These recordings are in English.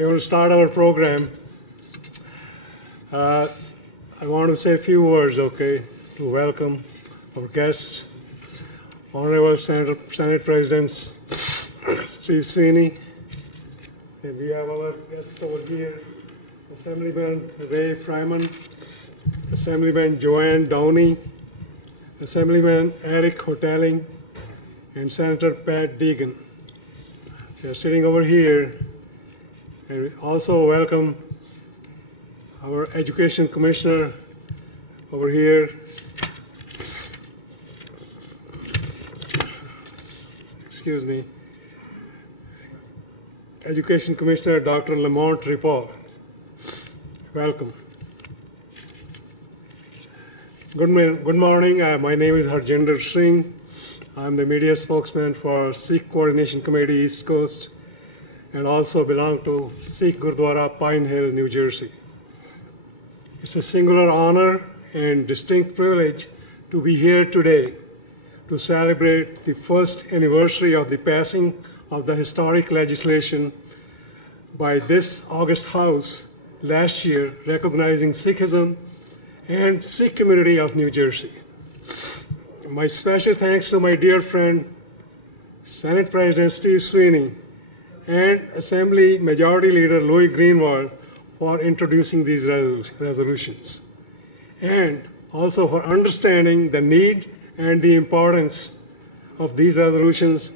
We will start our program. I want to say a few words, okay, to welcome our guests, Honorable Senate President Steve Sweeney, and we have our guests over here, Assemblyman Ray Fryman, Assemblyman Joanne Downey, Assemblyman Eric Hotelling, and Senator Pat Deegan. They are sitting over here. And we also welcome our Education Commissioner over here. Excuse me. Education Commissioner Dr. Lamont Ripoll. Welcome. Good morning. My name is Harjinder Singh. I'm the media spokesman for Sikh Coordination Committee East Coast and also belong to Sikh Gurdwara, Pine Hill, New Jersey. It's a singular honor and distinct privilege to be here today to celebrate the first anniversary of the passing of the historic legislation by this August House last year recognizing Sikhism and Sikh community of New Jersey. My special thanks to my dear friend, Senate President Steve Sweeney, and Assembly Majority Leader Louis Greenwald for introducing these resolutions, and also for understanding the need and the importance of these resolutions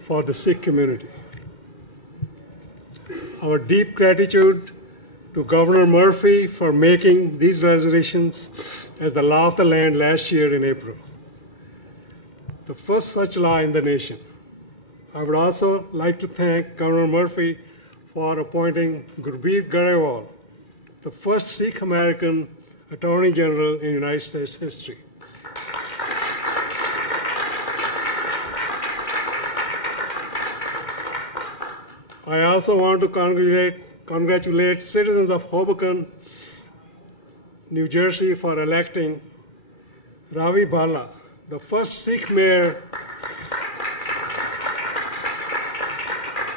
for the Sikh community. Our deep gratitude to Governor Murphy for making these resolutions as the law of the land last year in April, the first such law in the nation. I would also like to thank Governor Murphy for appointing Gurbir Garewal, the first Sikh American Attorney General in United States history. I also want to congratulate citizens of Hoboken, New Jersey for electing Ravi Bala, the first Sikh mayor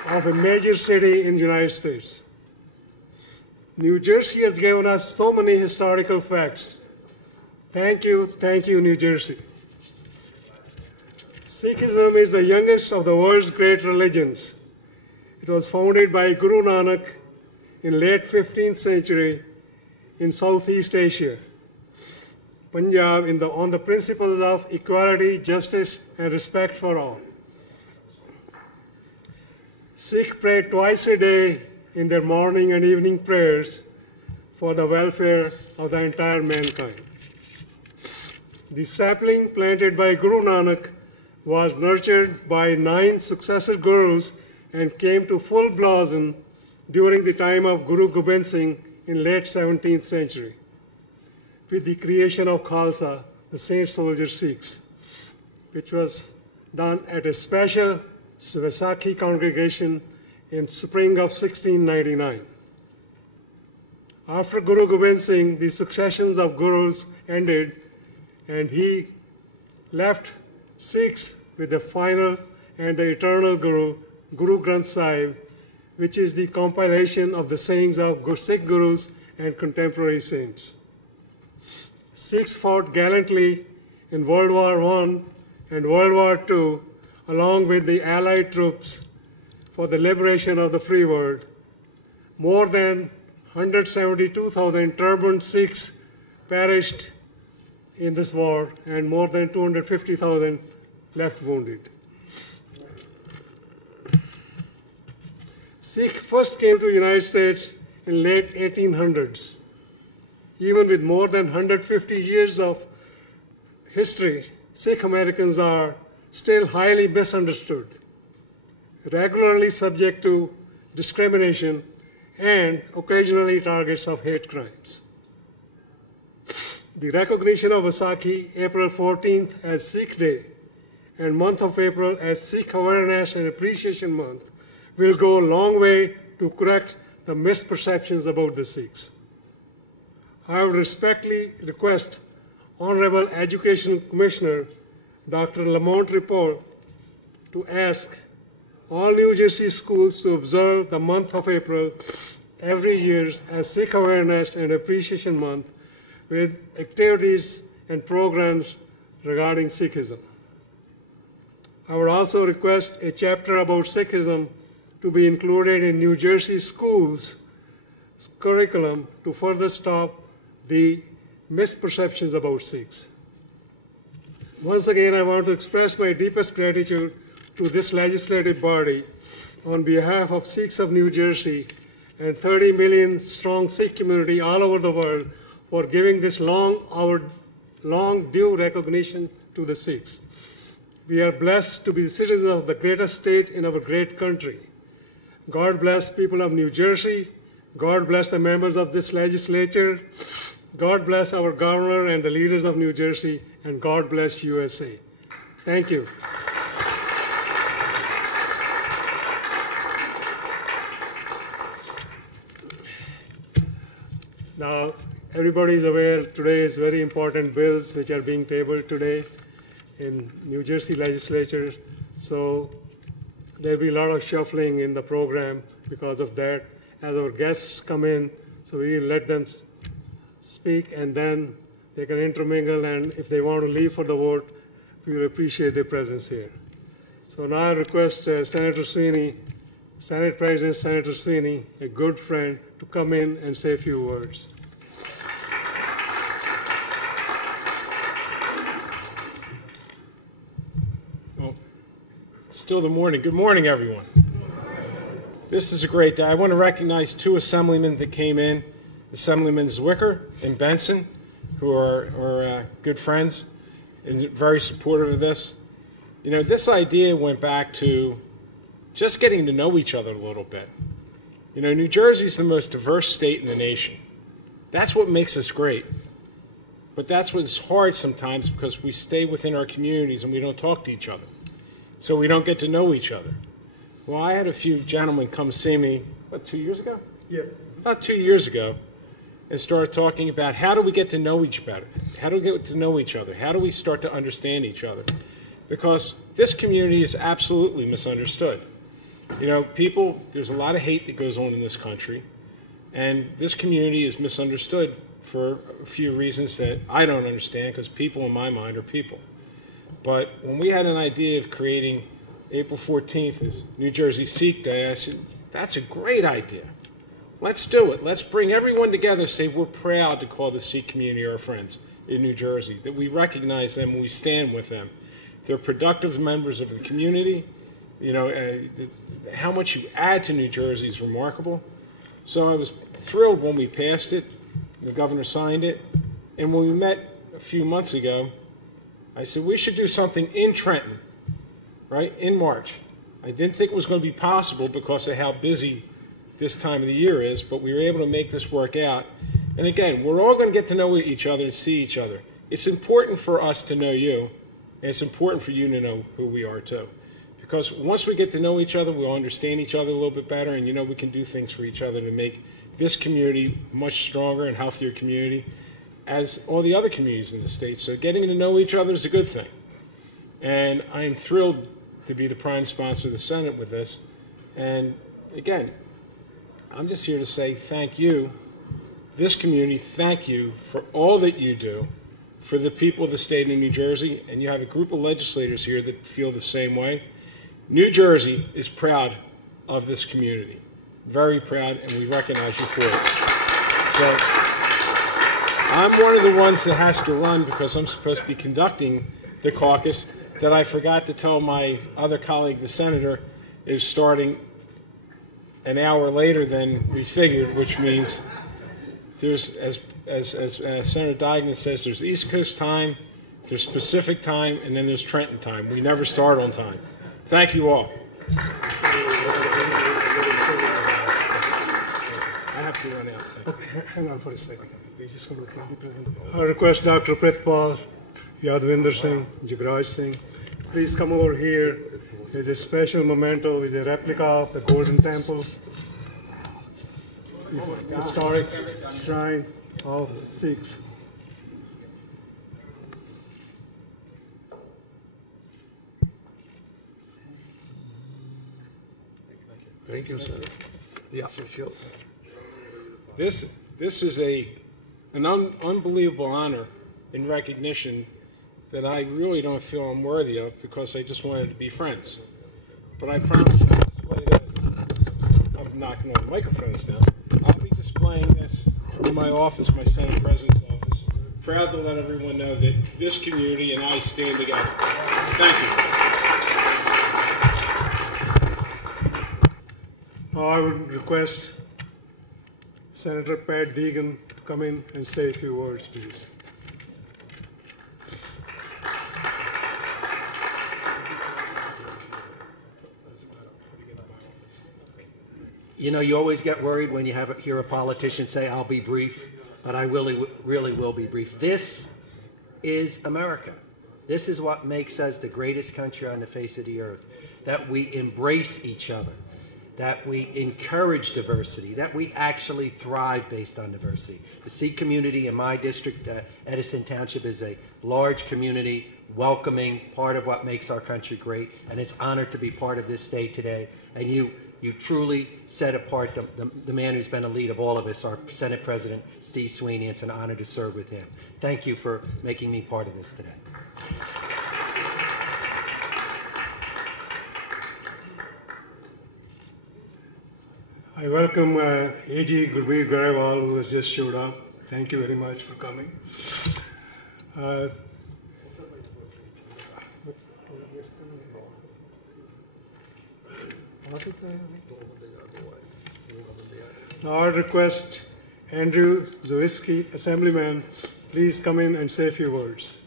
of a major city in the United States. New Jersey has given us so many historical facts. Thank you, New Jersey. Sikhism is the youngest of the world's great religions. It was founded by Guru Nanak in late 15th century in Southeast Asia, Punjab, on the principles of equality, justice, and respect for all. Sikhs pray twice a day in their morning and evening prayers for the welfare of the entire mankind. The sapling planted by Guru Nanak was nurtured by 9 successive gurus and came to full blossom during the time of Guru Gobind Singh in late 17th century, with the creation of Khalsa, the Saint Soldier Sikhs, which was done at a special Vaisakhi congregation in spring of 1699. After Guru Gobind Singh, the successions of gurus ended, and he left Sikhs with the final and the eternal Guru, Guru Granth Sahib, which is the compilation of the sayings of Sikh gurus and contemporary saints. Sikhs fought gallantly in World War I and World War II, along with the Allied troops for the liberation of the free world. More than 172,000 turbaned Sikhs perished in this war, and more than 250,000 left wounded. Sikhs first came to the United States in late 1800s. Even with more than 150 years of history, Sikh Americans are still highly misunderstood, regularly subject to discrimination, and occasionally targets of hate crimes. The recognition of Vaisakhi, April 14th, as Sikh Day, and month of April as Sikh Awareness and Appreciation Month will go a long way to correct the misperceptions about the Sikhs. I would respectfully request Honorable Education Commissioner Dr. Lamont Ripoll to ask all New Jersey schools to observe the month of April every year as Sikh Awareness and Appreciation Month with activities and programs regarding Sikhism. I would also request a chapter about Sikhism to be included in New Jersey schools' curriculum to further stop the misperceptions about Sikhs. Once again, I want to express my deepest gratitude to this legislative body on behalf of Sikhs of New Jersey and 30 million strong Sikh community all over the world for giving this long due recognition to the Sikhs. We are blessed to be citizens of the greatest state in our great country. God bless people of New Jersey. God bless the members of this legislature. God bless our governor and the leaders of New Jersey, and God bless USA. Thank you. Now, everybody is aware today is very important bills which are being tabled today in New Jersey legislature. So there'll be a lot of shuffling in the program because of that. As our guests come in, so we will let them speak and then they can intermingle, and if they want to leave for the vote, we will appreciate their presence here. So now I request Senator Sweeney, Senate President Senator Sweeney, a good friend, to come in and say a few words. Well, it's still the morning. Good morning, everyone. This is a great day. I want to recognize two assemblymen that came in, Assemblyman Zwicker and Benson, who are good friends and very supportive of this. You know, this idea went back to just getting to know each other a little bit. You know, New Jersey is the most diverse state in the nation. That's what makes us great. But that's what's hard sometimes because we stay within our communities and we don't talk to each other. So we don't get to know each other. Well, I had a few gentlemen come see me, what, 2 years ago? Yeah. About 2 years ago, and started talking about how do we get to know each other? How do we get to know each other? How do we start to understand each other? Because this community is absolutely misunderstood. You know, there's a lot of hate that goes on in this country, and this community is misunderstood for a few reasons that I don't understand, because people in my mind are people. But when we had an idea of creating April 14th as New Jersey Sikh Day, I said, that's a great idea. Let's do it. Let's bring everyone together and say we're proud to call the Sikh community our friends in New Jersey, that we recognize them and we stand with them. They're productive members of the community. You know, how much you add to New Jersey is remarkable. So I was thrilled when we passed it. The governor signed it. And when we met a few months ago, I said we should do something in Trenton, right, in March. I didn't think it was going to be possible because of how busy this time of the year is, but we were able to make this work out. And again, we're all going to get to know each other and see each other. It's important for us to know you, and it's important for you to know who we are too. Because once we get to know each other, we'll understand each other a little bit better, and you know we can do things for each other to make this community a much stronger and healthier community as all the other communities in the state. So getting to know each other is a good thing. And I am thrilled to be the prime sponsor of the Senate with this. And again, I'm just here to say thank you, this community, thank you for all that you do for the people of the state of New Jersey, and you have a group of legislators here that feel the same way. New Jersey is proud of this community, very proud, and we recognize you for it. So I'm one of the ones that has to run because I'm supposed to be conducting the caucus that I forgot to tell my other colleague, the senator, is starting an hour later than we figured, which means there's, as Senator Dygnan says, there's East Coast time, there's Pacific time, and then there's Trenton time. We never start on time. Thank you all. I have to run out. Okay, hang on for a second. I request Dr. Prithpal, Yadvinder Singh, Jagraj Singh, please come over here. There's a special memento with a replica of the Golden Temple, historic shrine of Sikhs. Thank you, sir. Yeah, sure. This is an unbelievable honor and recognition that I really don't feel I'm worthy of because I just wanted to be friends. But I promise you I'll display this. I'm knocking on microphones now. I'll be displaying this in my office, my Senate President's office. Proud to let everyone know that this community and I stand together. Thank you. Now I would request Senator Pat Deegan to come in and say a few words, please. You know, you always get worried when you hear a politician say, "I'll be brief," but I really will be brief. This is America. This is what makes us the greatest country on the face of the earth, that we embrace each other, that we encourage diversity, that we actually thrive based on diversity. The Sikh community in my district, Edison Township, is a large community, welcoming, part of what makes our country great, and it's honored to be part of this day today. And you truly set apart the man who's been a lead of all of us, our Senate President, Steve Sweeney. It's an honor to serve with him. Thank you for making me part of this today. I welcome A.G. Gurveer Garewal, who has just showed up. Thank you very much for coming. Now I request Andrew Zawiski, Assemblyman, please come in and say a few words.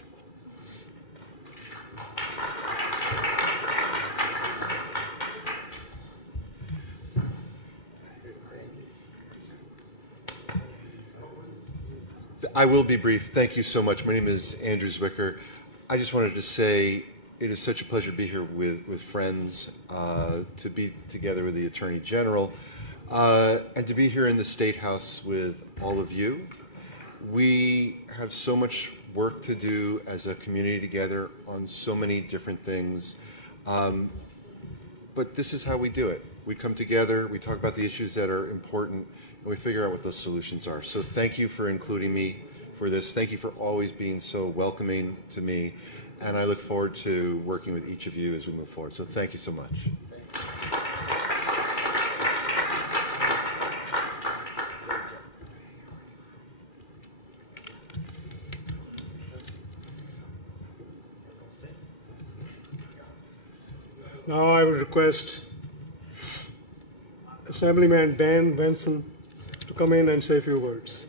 I will be brief. Thank you so much. My name is Andrew Zwicker. I just wanted to say it is such a pleasure to be here with friends, to be together with the Attorney General, and to be here in the State House with all of you. We have so much work to do as a community together on so many different things, but this is how we do it. We come together, we talk about the issues that are important, and we figure out what those solutions are. So thank you for including me for this. Thank you for always being so welcoming to me. And I look forward to working with each of you as we move forward. So thank you so much. Now I would request Assemblyman Dan Benson to come in and say a few words.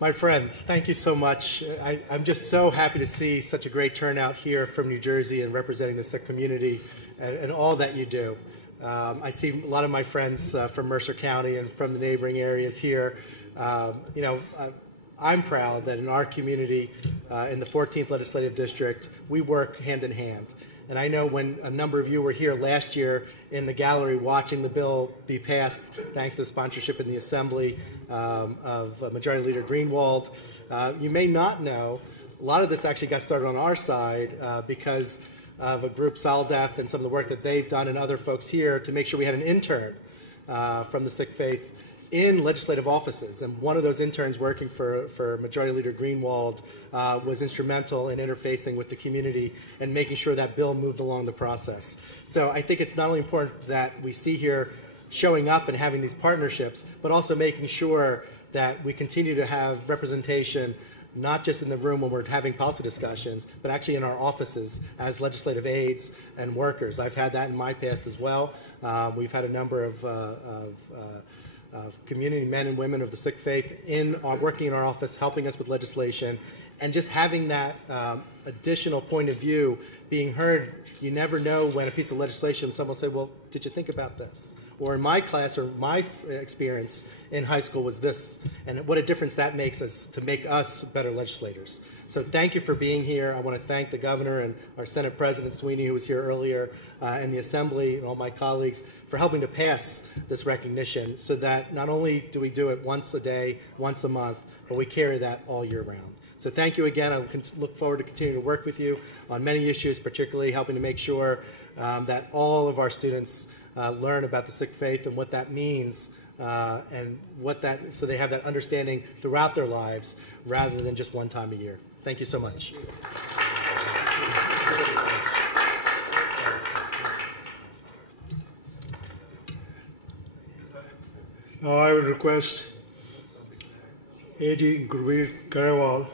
My friends, thank you so much. I'm just so happy to see such a great turnout here from New Jersey and representing the Sikh community and all that you do. I see a lot of my friends from Mercer County and from the neighboring areas here. I'm proud that in our community, in the 14th Legislative District, we work hand in hand. And I know when a number of you were here last year in the gallery watching the bill be passed, thanks to the sponsorship in the Assembly of Majority Leader Greenwald, you may not know, a lot of this actually got started on our side because of a group, Saldef, and some of the work that they've done and other folks here to make sure we had an intern from the Sikh faith in legislative offices. And one of those interns working for Majority Leader Greenwald was instrumental in interfacing with the community and making sure that bill moved along the process. So I think it's not only important that we see here showing up and having these partnerships, but also making sure that we continue to have representation not just in the room when we're having policy discussions, but actually in our offices as legislative aides and workers. I've had that in my past as well. We've had a number of community men and women of the Sikh faith working in our office, helping us with legislation, and just having that additional point of view being heard. You never know when a piece of legislation, someone will say, well, did you think about this? Or in my class, or my experience in high school was this, and what a difference that makes us to make us better legislators. So thank you for being here. I want to thank the governor and our Senate President Sweeney, who was here earlier, and the Assembly and all my colleagues for helping to pass this recognition so that not only do we do it once a day, once a month, but we carry that all year round. So thank you again. I look forward to continuing to work with you on many issues, particularly helping to make sure that all of our students learn about the Sikh faith and what that means, and so they have that understanding throughout their lives rather than just one time a year. Thank you so much. Now I would request A.G. Gurveer Garewal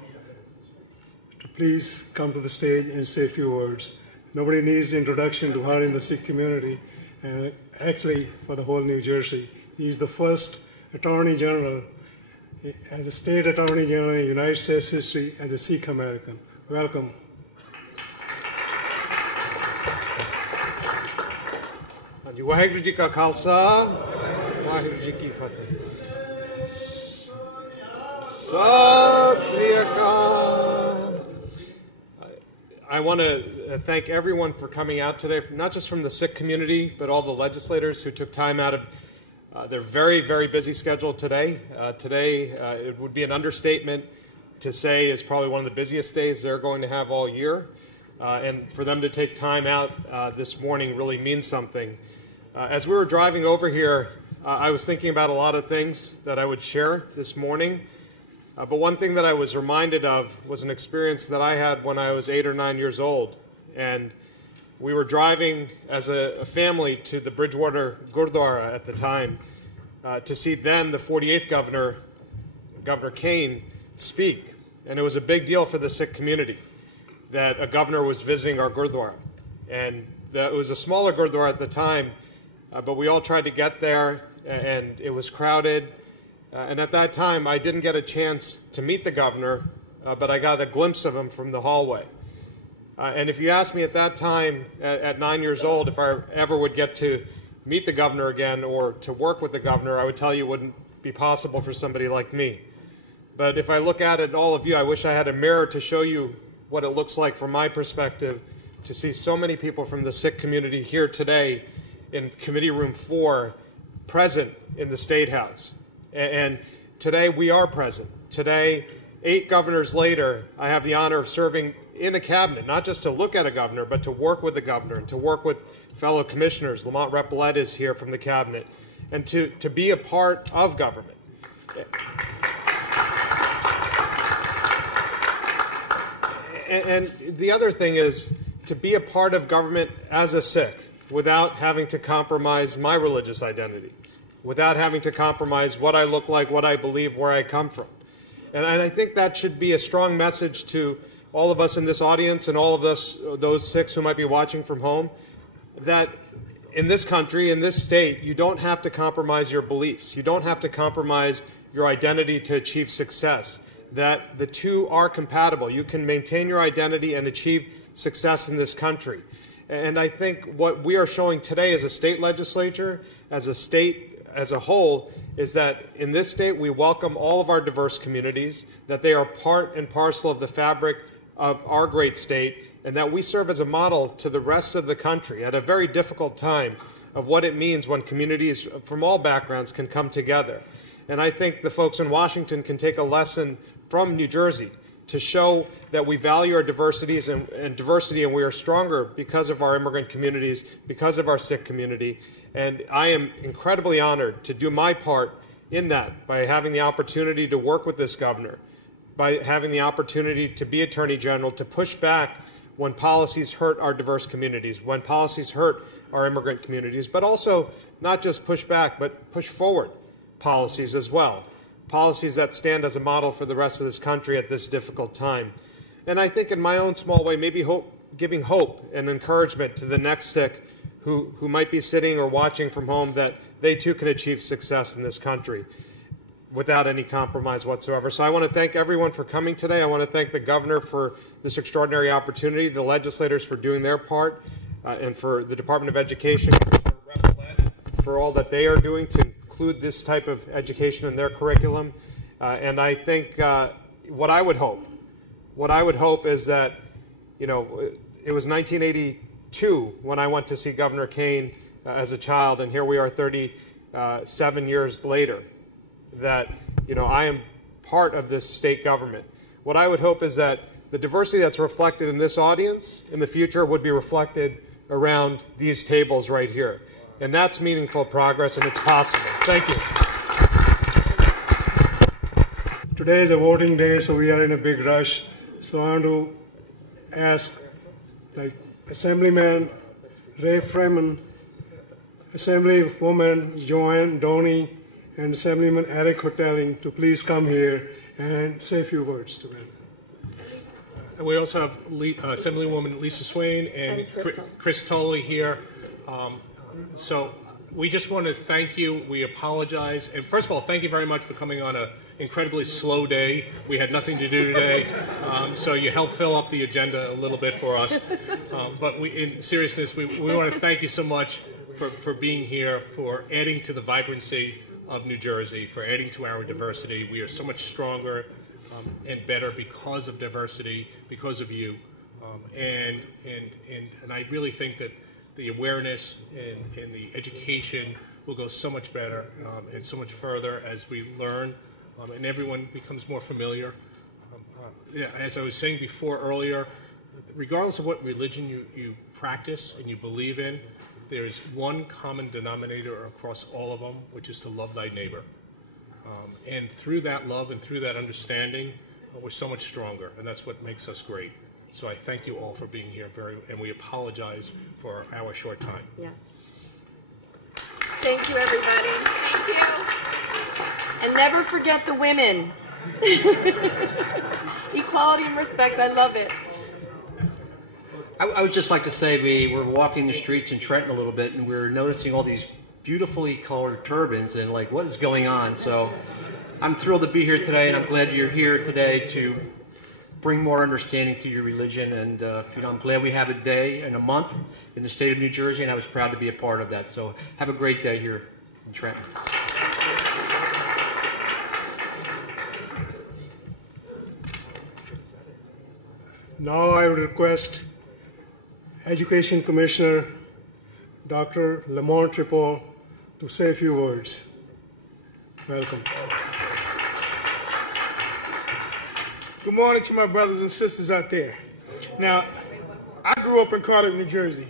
to please come to the stage and say a few words. Nobody needs the introduction to her in the Sikh community, and actually for the whole New Jersey. He's the first Attorney General, as a state Attorney General in United States history, as a Sikh American. Welcome. Waheguru ji ਕਾ ਖਾਲਸਾ ਵਾਹਿਗੁਰੂ ਜੀ ਕੀ ਫਤਿਹ ਸਤਿ ਸ੍ਰੀ ਅਕਾਲ I want to thank everyone for coming out today, not just from the Sikh community, but all the legislators who took time out of their very, very busy schedule today. It would be an understatement to say is probably one of the busiest days they're going to have all year. And for them to take time out this morning really means something. As we were driving over here, I was thinking about a lot of things that I would share this morning. But one thing that I was reminded of was an experience that I had when I was 8 or 9 years old. And we were driving as a family to the Bridgewater Gurdwara at the time to see then the 48th governor, Governor Kane, speak. And it was a big deal for the Sikh community that a governor was visiting our Gurdwara. And it was a smaller Gurdwara at the time, but we all tried to get there, and it was crowded. And at that time, I didn't get a chance to meet the governor, but I got a glimpse of him from the hallway. And if you asked me at that time, at 9 years old, if I ever would get to meet the governor again or to work with the governor, I would tell you it wouldn't be possible for somebody like me. But if I look at it, all of you, I wish I had a mirror to show you what it looks like from my perspective to see so many people from the Sikh community here today in Committee Room 4 present in the State House. And today we are present. Today, 8 governors later, I have the honor of serving in a cabinet, not just to look at a governor, but to work with the governor and to work with fellow commissioners. Lamont Repillette is here from the cabinet, and to be a part of government. And the other thing is to be a part of government as a Sikh without having to compromise my religious identity, without having to compromise what I look like, what I believe, where I come from. And I think that should be a strong message to all of us in this audience and all of us, those Sikhs who might be watching from home, that in this country, in this state, you don't have to compromise your beliefs. You don't have to compromise your identity to achieve success, that the two are compatible. You can maintain your identity and achieve success in this country. And I think what we are showing today as a state legislature, as a state as a whole, is that in this state we welcome all of our diverse communities, that they are part and parcel of the fabric of our great state, and that we serve as a model to the rest of the country at a very difficult time of what it means when communities from all backgrounds can come together. And I think the folks in Washington can take a lesson from New Jersey to show that we value our diversities and diversity, and we are stronger because of our immigrant communities, because of our Sikh community. And I am incredibly honored to do my part in that by having the opportunity to work with this governor, by having the opportunity to be Attorney General, to push back when policies hurt our diverse communities, when policies hurt our immigrant communities, but also not just push back, but push forward policies as well. Policies that stand as a model for the rest of this country at this difficult time. And I think in my own small way, maybe giving hope and encouragement to the next Sikh who might be sitting or watching from home, that they too can achieve success in this country without any compromise whatsoever. So I want to thank everyone for coming today. I want to thank the governor for this extraordinary opportunity, the legislators for doing their part, and for the Department of Education, for all that they are doing to include this type of education in their curriculum. And I think what I would hope is that, you know, it was 1982 when I went to see Governor Kane as a child, and here we are 37 years later, that, you know, I am part of this state government. what I would hope is that the diversity that's reflected in this audience in the future would be reflected around these tables right here. And that's meaningful progress, and it's possible. Thank you. Today is a voting day, so we are in a big rush. So I want to ask, Assemblyman Ray Freeman, Assemblywoman Joanne Doney, and Assemblyman Eric Hotelling to please come here and say a few words to them. And we also have Assemblywoman Lisa Swain and Chris Tolley here. So we just want to thank you. We apologize. And first of all, thank you very much for coming on an incredibly slow day. We had nothing to do today. So you helped fill up the agenda a little bit for us. But in seriousness, we want to thank you so much for being here, for adding to the vibrancy of New Jersey, for adding to our diversity. We are so much stronger and better because of diversity, because of you. And I really think that the awareness and the education will go so much better and so much further as we learn and everyone becomes more familiar. As I was saying before earlier, regardless of what religion you practice and you believe in, there's one common denominator across all of them, which is to love thy neighbor. And through that love and through that understanding, we're so much stronger, and that's what makes us great. So I thank you all for being here, and we apologize for our short time. Yes. Thank you, everybody. Thank you. And never forget the women. Equality and respect, I love it. I would just like to say we were walking the streets in Trenton a little bit, and we were noticing all these beautifully colored turbans, and like, what is going on? So I'm thrilled to be here today, and I'm glad you're here today to bring more understanding to your religion. And I'm glad we have a day and a month in the state of New Jersey, and I was proud to be a part of that. So have a great day here in Trenton. Now I would request Education Commissioner Dr. Lamont Tripol to say a few words. Welcome. Good morning to my brothers and sisters out there. Now, I grew up in Carteret, New Jersey.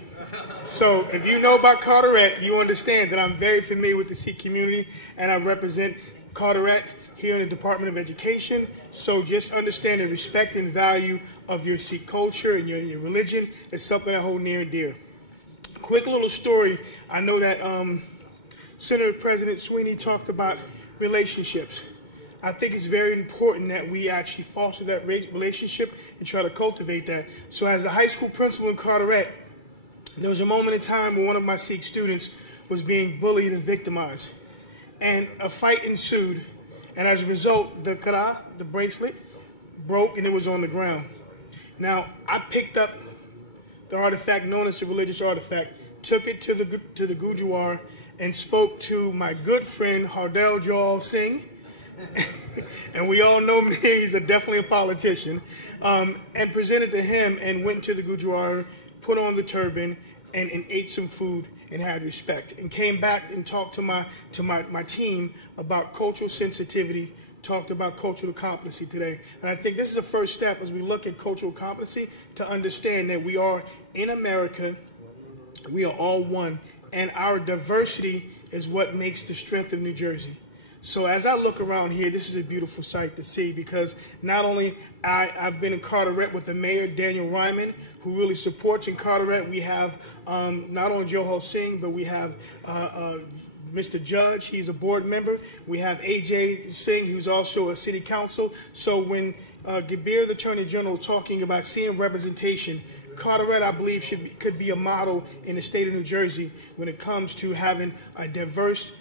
So if you know about Carteret, you understand that I'm very familiar with the Sikh community, and I represent Carteret here in the Department of Education. So just understand and respect and value of your Sikh culture and your religion is something I hold near and dear. Quick little story. I know that Senator President Sweeney talked about relationships. I think it's very important that we actually foster that relationship and try to cultivate that. So as a high school principal in Carteret, there was a moment in time when one of my Sikh students was being bullied and victimized. And a fight ensued. And as a result, the kara, the bracelet, broke and it was on the ground. Now, I picked up the artifact known as a religious artifact, took it to the Gurdwara, and spoke to my good friend Hardel Jawal Singh. And we all know me, he's definitely a politician, and presented to him and went to the Gurdwara, put on the turban, and ate some food and had respect, and came back and talked to my team about cultural sensitivity, talked about cultural competency today. And I think this is a first step as we look at cultural competency to understand that we are in America, we are all one, and our diversity is what makes the strength of New Jersey. So as I look around here, this is a beautiful sight to see, because not only I've been in Carteret with the mayor, Daniel Ryman, who really supports in Carteret. We have not only Johal Singh, but we have Mr. Judge, he's a board member. We have A.J. Singh, who's also a city council. So when Gabir, the Attorney General, is talking about seeing representation, Carteret, I believe, could be a model in the state of New Jersey when it comes to having a diverse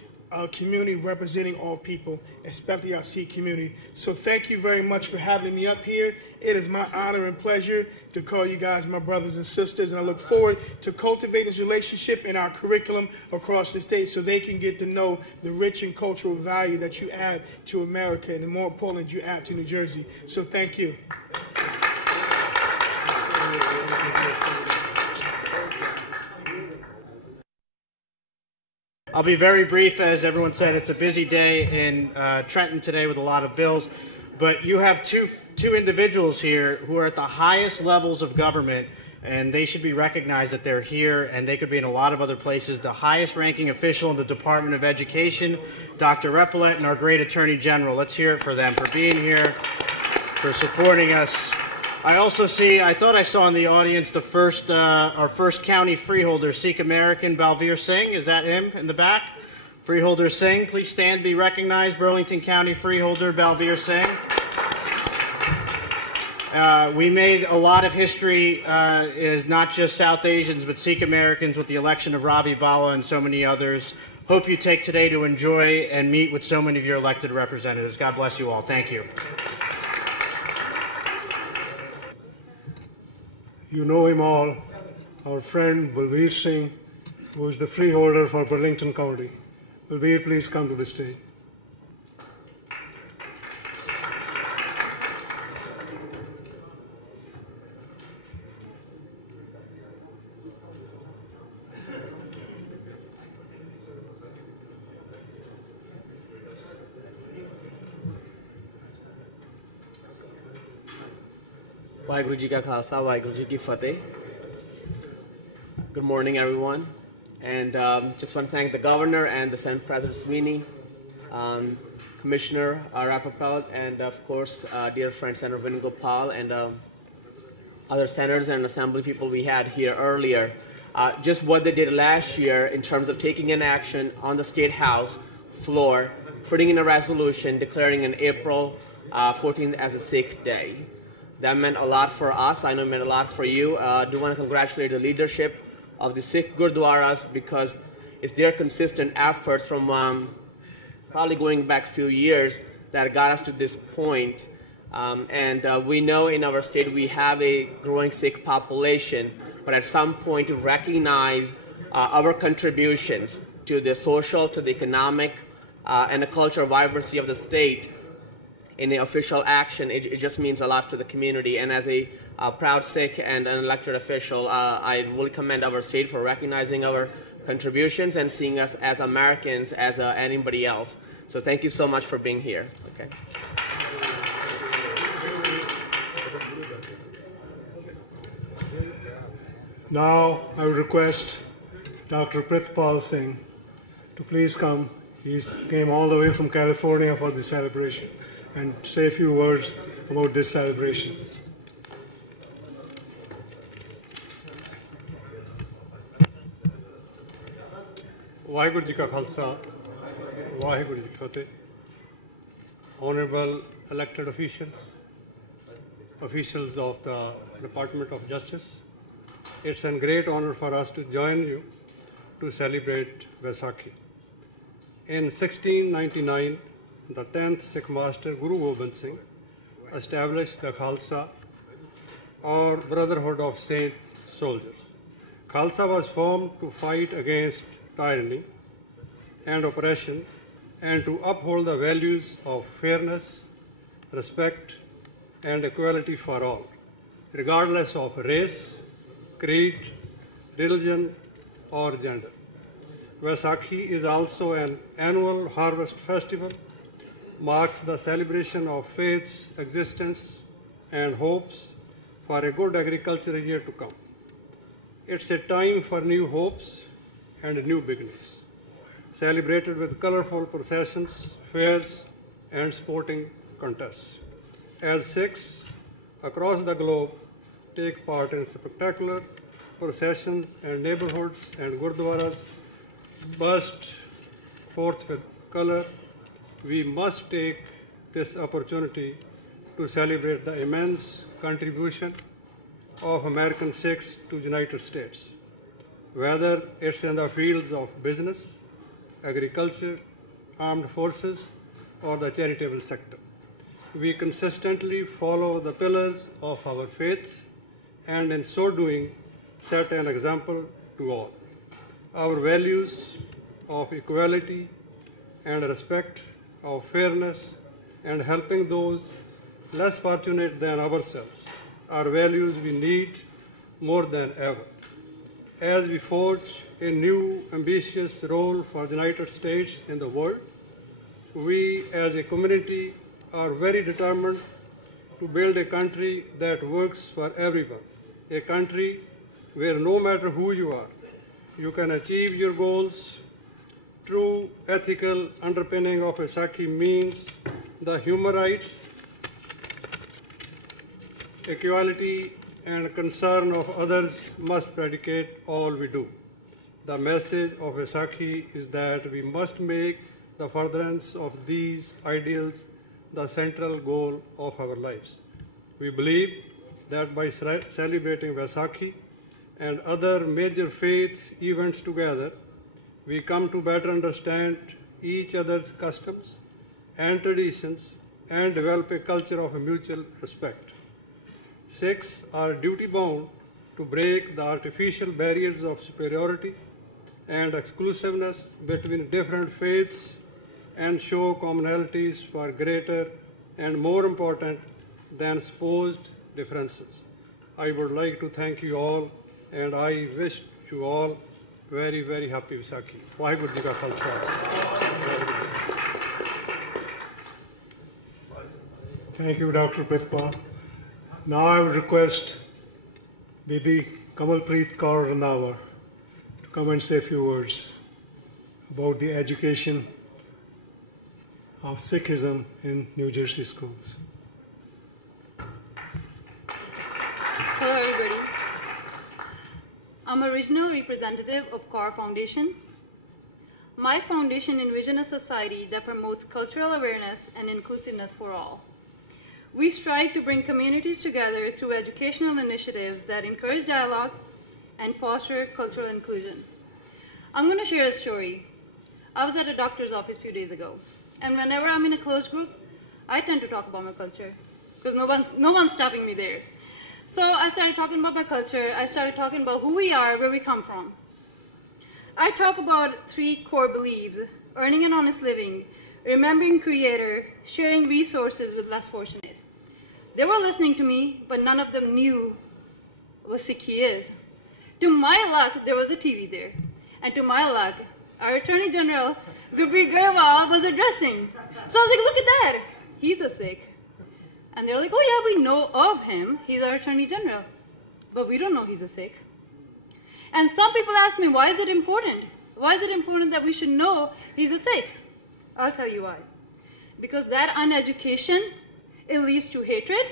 community representing all people, especially our Sikh community. So thank you very much for having me up here. It is my honor and pleasure to call you guys my brothers and sisters, and I look forward to cultivating this relationship in our curriculum across the state so they can get to know the rich and cultural value that you add to America, and more importantly, that you add to New Jersey. So thank you. I'll be very brief. As everyone said, it's a busy day in Trenton today with a lot of bills. But you have two individuals here who are at the highest levels of government, and they should be recognized that they're here, and they could be in a lot of other places. The highest ranking official in the Department of Education, Dr. Repillette, and our great Attorney General. Let's hear it for them, for being here, for supporting us. I also I thought I saw in the audience our first county freeholder, Sikh American, Balveer Singh. Is that him in the back? Freeholder Singh, please stand, be recognized. Burlington County Freeholder, Balveer Singh. We made a lot of history as not just South Asians, but Sikh Americans with the election of Ravi Bala and so many others. Hope you take today to enjoy and meet with so many of your elected representatives. God bless you all. Thank you. You know him all, our friend Balveer Singh, who is the freeholder for Burlington County. Balveer, please come to the stage. Waheguru Ji Ka Khalsa, Waheguru Ji Ki Fateh. Good morning, everyone. And just want to thank the Governor and the Senate President Sweeney, Commissioner Rappaport, and of course, dear friend Senator Venugopal, and other senators and assembly people we had here earlier. Just what they did last year in terms of taking an action on the State House floor, putting in a resolution declaring in April 14th as a Sikh Day. That meant a lot for us. I know it meant a lot for you. I do want to congratulate the leadership of the Sikh Gurdwaras because it's their consistent efforts from probably going back a few years that got us to this point. We know in our state we have a growing Sikh population, but at some point to recognize our contributions to the social, to the economic, and the cultural vibrancy of the state in the official action, it just means a lot to the community. And as a proud Sikh and an elected official, I really commend our state for recognizing our contributions and seeing us as Americans as anybody else. So thank you so much for being here. Okay. Now I would request Dr. Prithpal Singh to please come. He came all the way from California for this celebration and say a few words about this celebration. Waheguru Ji Ka Khalsa, Waheguru Ji Ki Fateh. Honorable elected officials of the Department of Justice, it's a great honor for us to join you to celebrate Vaisakhi. In 1699, the 10th Sikh master Guru Gobind Singh established the Khalsa, or Brotherhood of Saint Soldiers. Khalsa was formed to fight against tyranny and oppression and to uphold the values of fairness, respect, and equality for all, regardless of race, creed, religion, or gender. Vaisakhi is also an annual harvest festival, marks the celebration of faith's existence and hopes for a good agricultural year to come. It's a time for new hopes and new beginnings, celebrated with colorful processions, fairs, and sporting contests. As Sikhs across the globe take part in spectacular processions and neighborhoods and gurdwaras burst forth with color, we must take this opportunity to celebrate the immense contribution of American Sikhs to the United States, whether it's in the fields of business, agriculture, armed forces, or the charitable sector. We consistently follow the pillars of our faith and in so doing set an example to all. Our values of equality and respect, of fairness, and helping those less fortunate than ourselves are values we need more than ever. As we forge a new ambitious role for the United States in the world, we as a community are very determined to build a country that works for everyone, a country where no matter who you are, you can achieve your goals. True ethical underpinning of Vaisakhi means the human rights, equality, and concern of others must predicate all we do. The message of Vaisakhi is that we must make the furtherance of these ideals the central goal of our lives. We believe that by celebrating Vaisakhi and other major faith events together, we come to better understand each other's customs and traditions and develop a culture of mutual respect. Sikhs are duty-bound to break the artificial barriers of superiority and exclusiveness between different faiths and show commonalities far greater and more important than supposed differences. I would like to thank you all, and I wish you all very, very happy Vaisakhi. Waheguru Ji Ka Khalsa. Thank you, Dr. Prithpa. Now I would request Bibi Kamalpreet Kaur Randhawa to come and say a few words about the education of Sikhism in New Jersey schools. Hello, everybody. I'm a regional representative of CAR Foundation. My foundation envisions a society that promotes cultural awareness and inclusiveness for all. We strive to bring communities together through educational initiatives that encourage dialogue and foster cultural inclusion. I'm going to share a story. I was at a doctor's office a few days ago, and whenever I'm in a closed group, I tend to talk about my culture because no one's stopping me there. So I started talking about my culture. I started talking about who we are, where we come from. I talk about 3 core beliefs: earning an honest living, remembering Creator, sharing resources with less fortunate. They were listening to me, but none of them knew what Sikhi is. To my luck, there was a TV there. And to my luck, our Attorney General, Gurpreet Garwal, was addressing. So I was like, look at that. He's a Sikh. And they're like, oh yeah, we know of him. He's our Attorney General. But we don't know he's a Sikh. And some people ask me, why is it important? Why is it important that we should know he's a Sikh? I'll tell you why. Because that uneducation, it leads to hatred,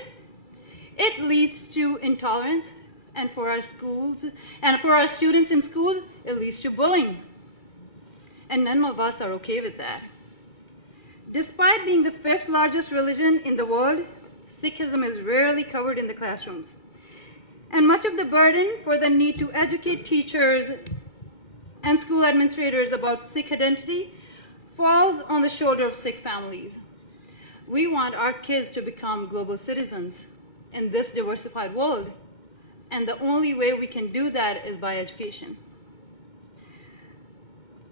it leads to intolerance, and for our schools, and for our students in schools, it leads to bullying. And none of us are okay with that. Despite being the 5th largest religion in the world, Sikhism is rarely covered in the classrooms. And much of the burden for the need to educate teachers and school administrators about Sikh identity falls on the shoulder of Sikh families. We want our kids to become global citizens in this diversified world, and the only way we can do that is by education.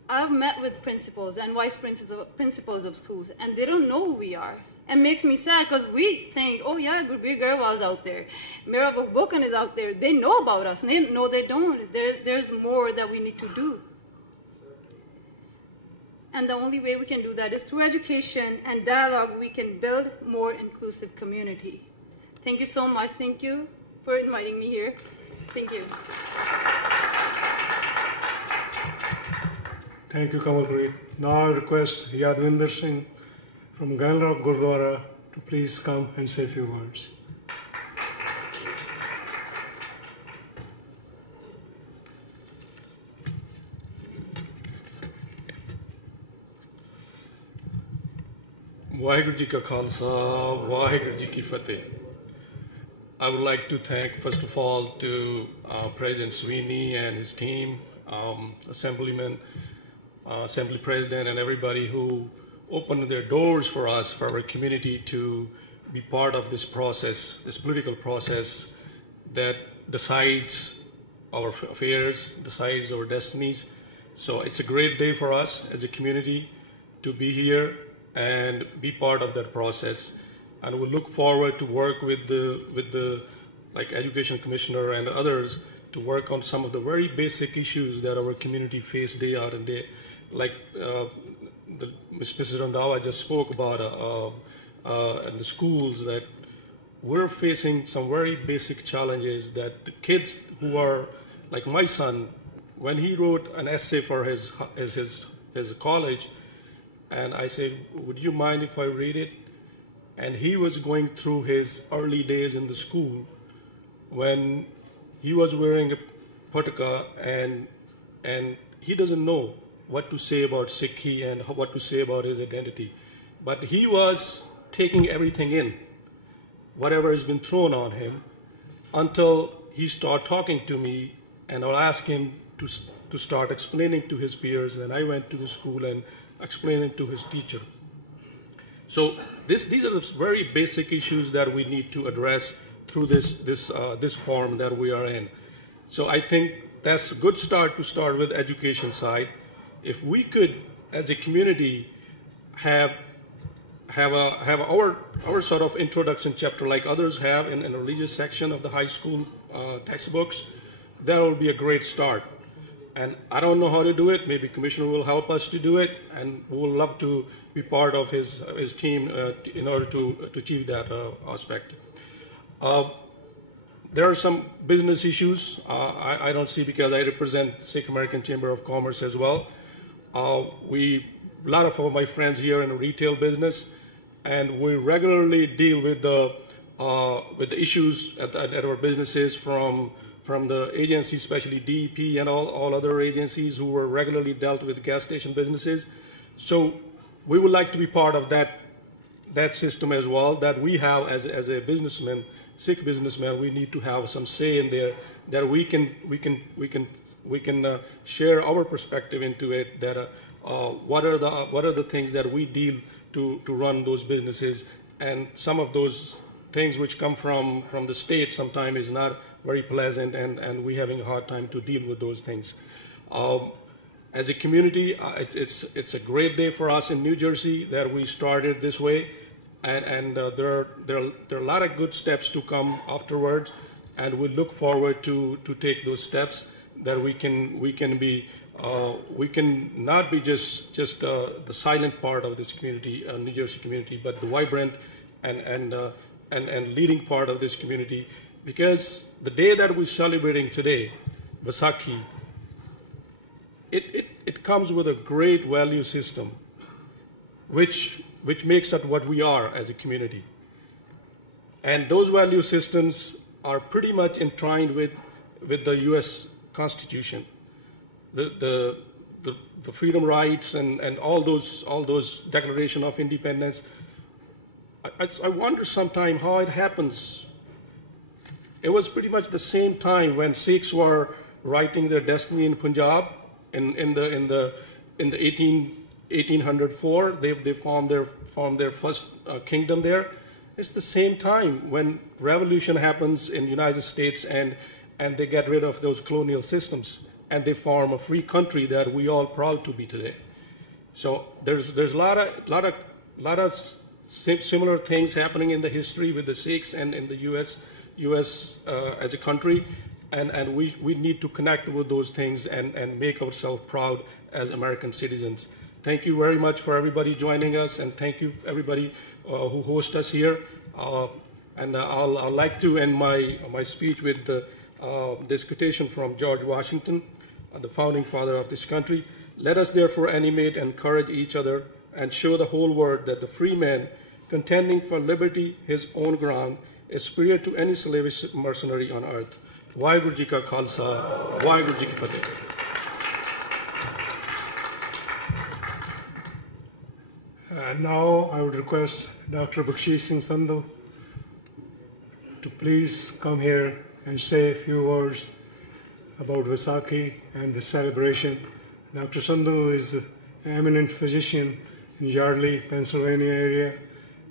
I've met with principals and vice principals of schools, and they don't know who we are. It makes me sad because we think, oh yeah, Gurpreet Garwal is out there, Mayor of Bokan is out there, they know about us. No, they don't. There's more that we need to do. And the only way we can do that is through education and dialogue. We can build more inclusive community. Thank you so much. Thank you for inviting me here. Thank you. Thank you, Kamalpreet. Now I request Yadwinder Singh from Ganlok Gurdwara to please come and say a few words. Waheguru Ji Ka Khalsa, Waheguru Ji Ki Fateh. I would like to thank, first of all, to President Sweeney and his team, Assemblyman, Assembly President, and everybody who opened their doors for us, for our community to be part of this process, this political process that decides our affairs, decides our destinies. So it's a great day for us as a community to be here and be part of that process. And we look forward to work with the like Education Commissioner and others to work on some of the very basic issues that our community face day out and day. Like Mrs. Randhawa just spoke about and the schools that we're facing some very basic challenges that the kids who are like my son, when he wrote an essay for his college, and I said, would you mind if I read it? And he was going through his early days in the school when he was wearing a pataka and he doesn't know what to say about Sikhi and what to say about his identity. But he was taking everything in, whatever has been thrown on him, until he started talking to me, and I'll ask him to start explaining to his peers, and I went to the school and explained it to his teacher. So these are the very basic issues that we need to address through this forum that we are in. So I think that's a good start to start with education side. If we could, as a community, have our sort of introduction chapter like others have in a religious section of the high school textbooks, that will be a great start. And I don't know how to do it. Maybe Commissioner will help us to do it, and we will love to be part of his team in order to achieve that aspect. There are some business issues I don't see because I represent Sikh American Chamber of Commerce as well. A lot of my friends here in the retail business, and we regularly deal with the issues at our businesses from the agencies, especially DEP and all other agencies who were regularly dealt with gas station businesses. So we would like to be part of that system as well, that we have as a businessman, Sikh businessman, we need to have some say in there, that we can share our perspective into it, that what are the things that we deal to run those businesses, and some of those things which come from the state sometimes is not very pleasant, and we're having a hard time to deal with those things. As a community, it's a great day for us in New Jersey that we started this way, and there are a lot of good steps to come afterwards, and we look forward to take those steps that we can not be just the silent part of this community, New Jersey community, but the vibrant and leading part of this community. Because the day that we're celebrating today, Vaisakhi, it comes with a great value system, which makes us what we are as a community. And those value systems are pretty much entwined with the U.S. Constitution, the freedom rights and all those Declaration of Independence. I wonder sometimes how it happens. It was pretty much the same time when Sikhs were writing their destiny in Punjab in the 1804. They formed their first kingdom there. It's the same time when revolution happens in the United States and they get rid of those colonial systems and they form a free country that we all proud to be today. So there's a lot of similar things happening in the history with the Sikhs and in the U.S. As a country, and we need to connect with those things and make ourselves proud as American citizens. Thank you very much for everybody joining us, and thank you everybody who host us here. And I'll like to end my speech with this quotation from George Washington, the founding father of this country. Let us therefore animate and encourage each other and show the whole world that the free man contending for liberty, his own ground, is superior to any slavish mercenary on earth. Vaheguru Ji Ka Khalsa, Vaheguru Ji Ki Fateh. And now I would request Dr. Bakshish Singh Sandhu to please come here and say a few words about Vaisakhi and the celebration. Dr. Sandhu is an eminent physician in Yardley, Pennsylvania area,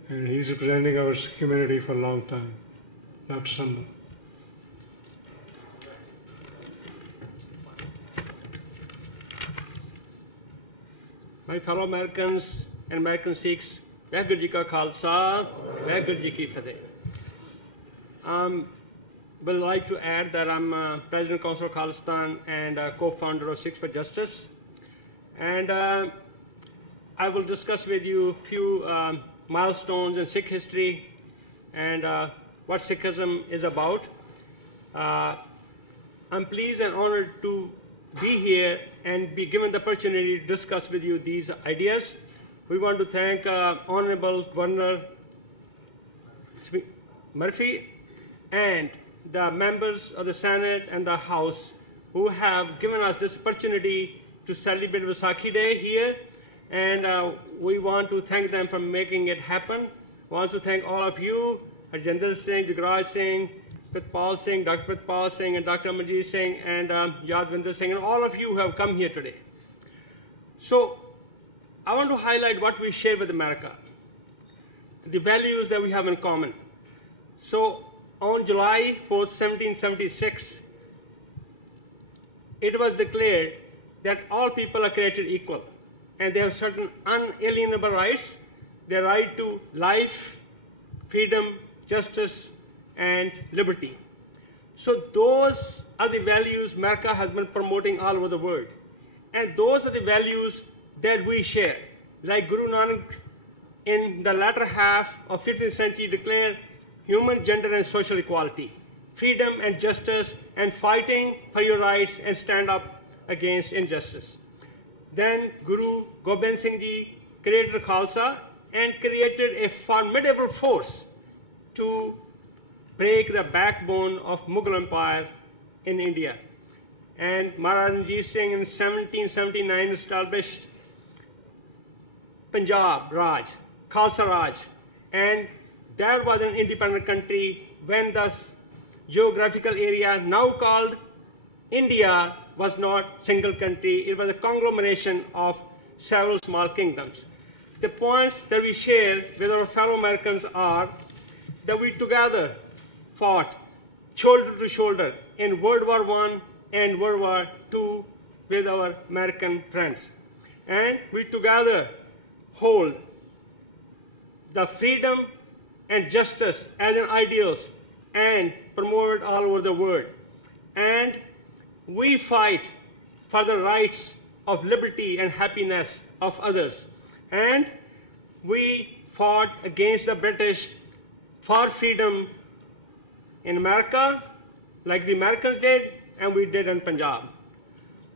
and he's representing our community for a long time. Dr. Sandhu. My fellow Americans and American Sikhs, Vaheguru Ji Ka Khalsa, Vaheguru Ji Ki Fateh. Would like to add that I'm President of Council of Khalistan and co-founder of Sikhs for Justice. And I will discuss with you a few milestones in Sikh history and what Sikhism is about. I'm pleased and honored to be here and be given the opportunity to discuss with you these ideas. We want to thank Honorable Governor Murphy and the members of the Senate and the House who have given us this opportunity to celebrate Vaisakhi Day here. And we want to thank them for making it happen. We want to thank all of you, Harjinder Singh, Jagraj Singh, Pritpal Singh, Dr. Pritpal Singh, and Dr. Manjeet Singh, and Yadvinder Singh, and all of you who have come here today. So I want to highlight what we share with America, the values that we have in common. So on July 4th, 1776, it was declared that all people are created equal, and they have certain unalienable rights. Their right to life, freedom, justice, and liberty. So those are the values America has been promoting all over the world. And those are the values that we share. Like Guru Nanak in the latter half of 15th century declared human, gender, and social equality, freedom and justice, and fighting for your rights and stand up against injustice. Then Guru Gobind Singh Ji created Khalsa and created a formidable force to break the backbone of Mughal Empire in India. And Maharaj Ranjit Singh in 1779 established Punjab Raj, Khalsa Raj, and that was an independent country when the geographical area now called India was not single country. It was a conglomeration of several small kingdoms. The points that we share with our fellow Americans are that we together fought shoulder to shoulder in World War I and World War II with our American friends. And we together hold the freedom and justice as an ideals and promote it all over the world. And we fight for the rights of liberty and happiness of others. And we fought against the British for freedom in America, like the Americans did, and we did in Punjab.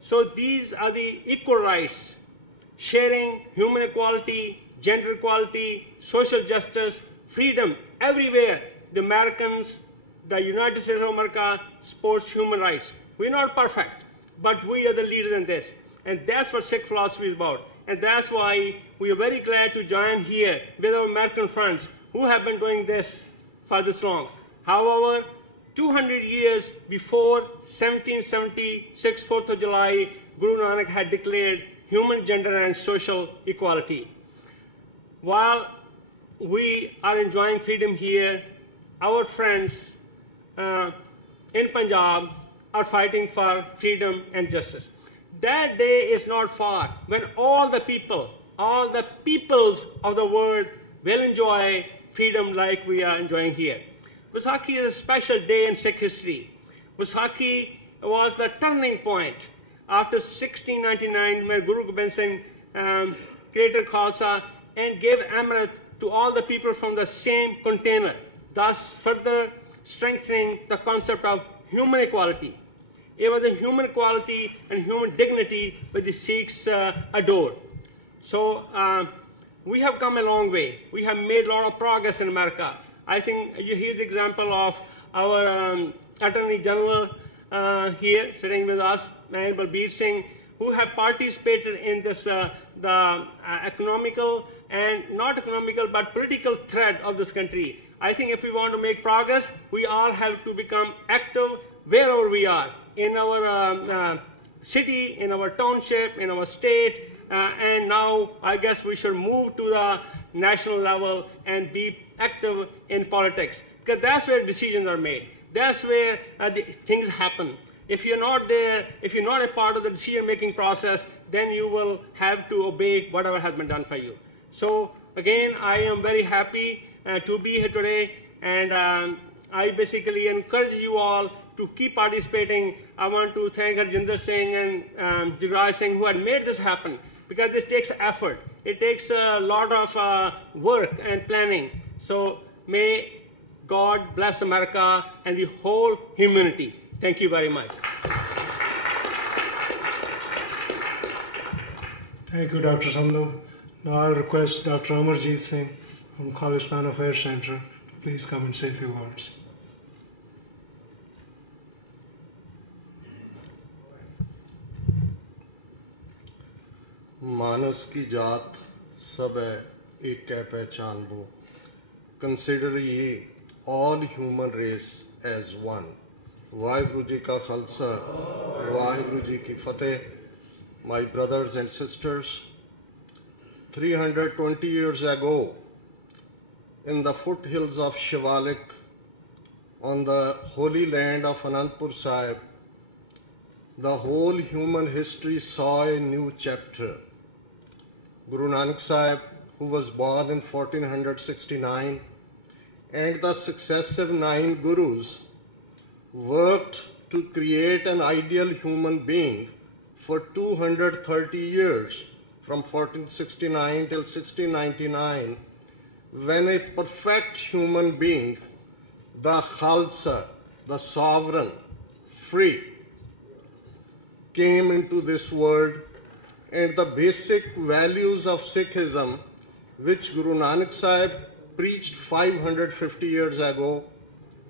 So these are the equal rights, sharing human equality, gender equality, social justice, freedom. Everywhere, the Americans, the United States of America supports human rights. We're not perfect, but we are the leaders in this. And that's what Sikh philosophy is about. And that's why we are very glad to join here with our American friends who have been doing this for this long. However, 200 years before 1776, 4th of July, Guru Nanak had declared human, gender, and social equality. While we are enjoying freedom here, our friends in Punjab are fighting for freedom and justice. That day is not far when all the peoples of the world will enjoy freedom like we are enjoying here. Vaisakhi is a special day in Sikh history. Vaisakhi was the turning point after 1699 when Guru Gobind Singh created Khalsa and gave Amrit to all the people from the same container, thus further strengthening the concept of human equality. It was the human equality and human dignity that the Sikhs adored. So we have come a long way. We have made a lot of progress in America. I think here's the example of our Attorney General here sitting with us, Balbir Singh, who have participated in this the economical and not economical but political thread of this country. I think if we want to make progress, we all have to become active wherever we are, in our city, in our township, in our state, and now I guess we should move to the national level and be active in politics, because that's where decisions are made. That's where things happen. If you're not there, if you're not a part of the decision-making process, then you will have to obey whatever has been done for you. So again, I am very happy to be here today, and I basically encourage you all to keep participating. I want to thank Harjinder Singh and Jagraj Singh who had made this happen, because this takes effort. it takes a lot of work and planning. So may God bless America and the whole humanity. Thank you very much. Thank you, Dr. Sandhu. Now I'll request Dr. Amarjeet Singh from Khalistan Affairs Center to please come and say a few words. मानस की जात सब है एक है पहचान वो consider ये all human race as one. Waheguru ji का खालसा वाहिगुरु जी की फतेह. My brothers and sisters, 320 years ago in the foothills of Shivalik on the holy land of Anandpur Sahib, the whole human history saw a new chapter. Guru Nanak Sahib, who was born in 1469, and the successive 9 gurus worked to create an ideal human being for 230 years, from 1469 till 1699, when a perfect human being, the Khalsa, the sovereign, free, came into this world, and the basic values of Sikhism, which Guru Nanak Sahib preached 550 years ago.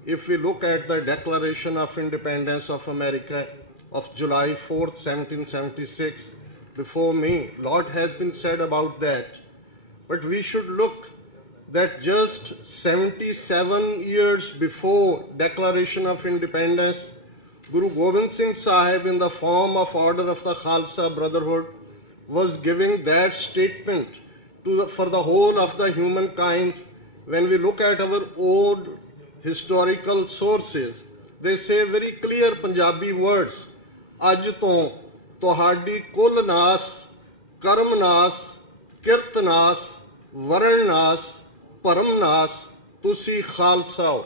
If we look at the Declaration of Independence of America of July 4th, 1776, before me, a lot has been said about that. But we should look that just 77 years before Declaration of Independence, Guru Gobind Singh Sahib, in the form of Order of the Khalsa Brotherhood, was giving that statement for the whole of the humankind. When we look at our old historical sources, they say very clear Punjabi words, Aj to ਤੁਹਾਡੀ ਕੁੱਲ ਨਾਸ, ਕਰਮ ਨਾਸ, ਕਿਰਤ ਨਾਸ, ਵਰਣ ਨਾਸ, ਭਰਮ ਨਾਸ, ਤੁਸੀਂ ਖਾਲਸਾ ਹੋ.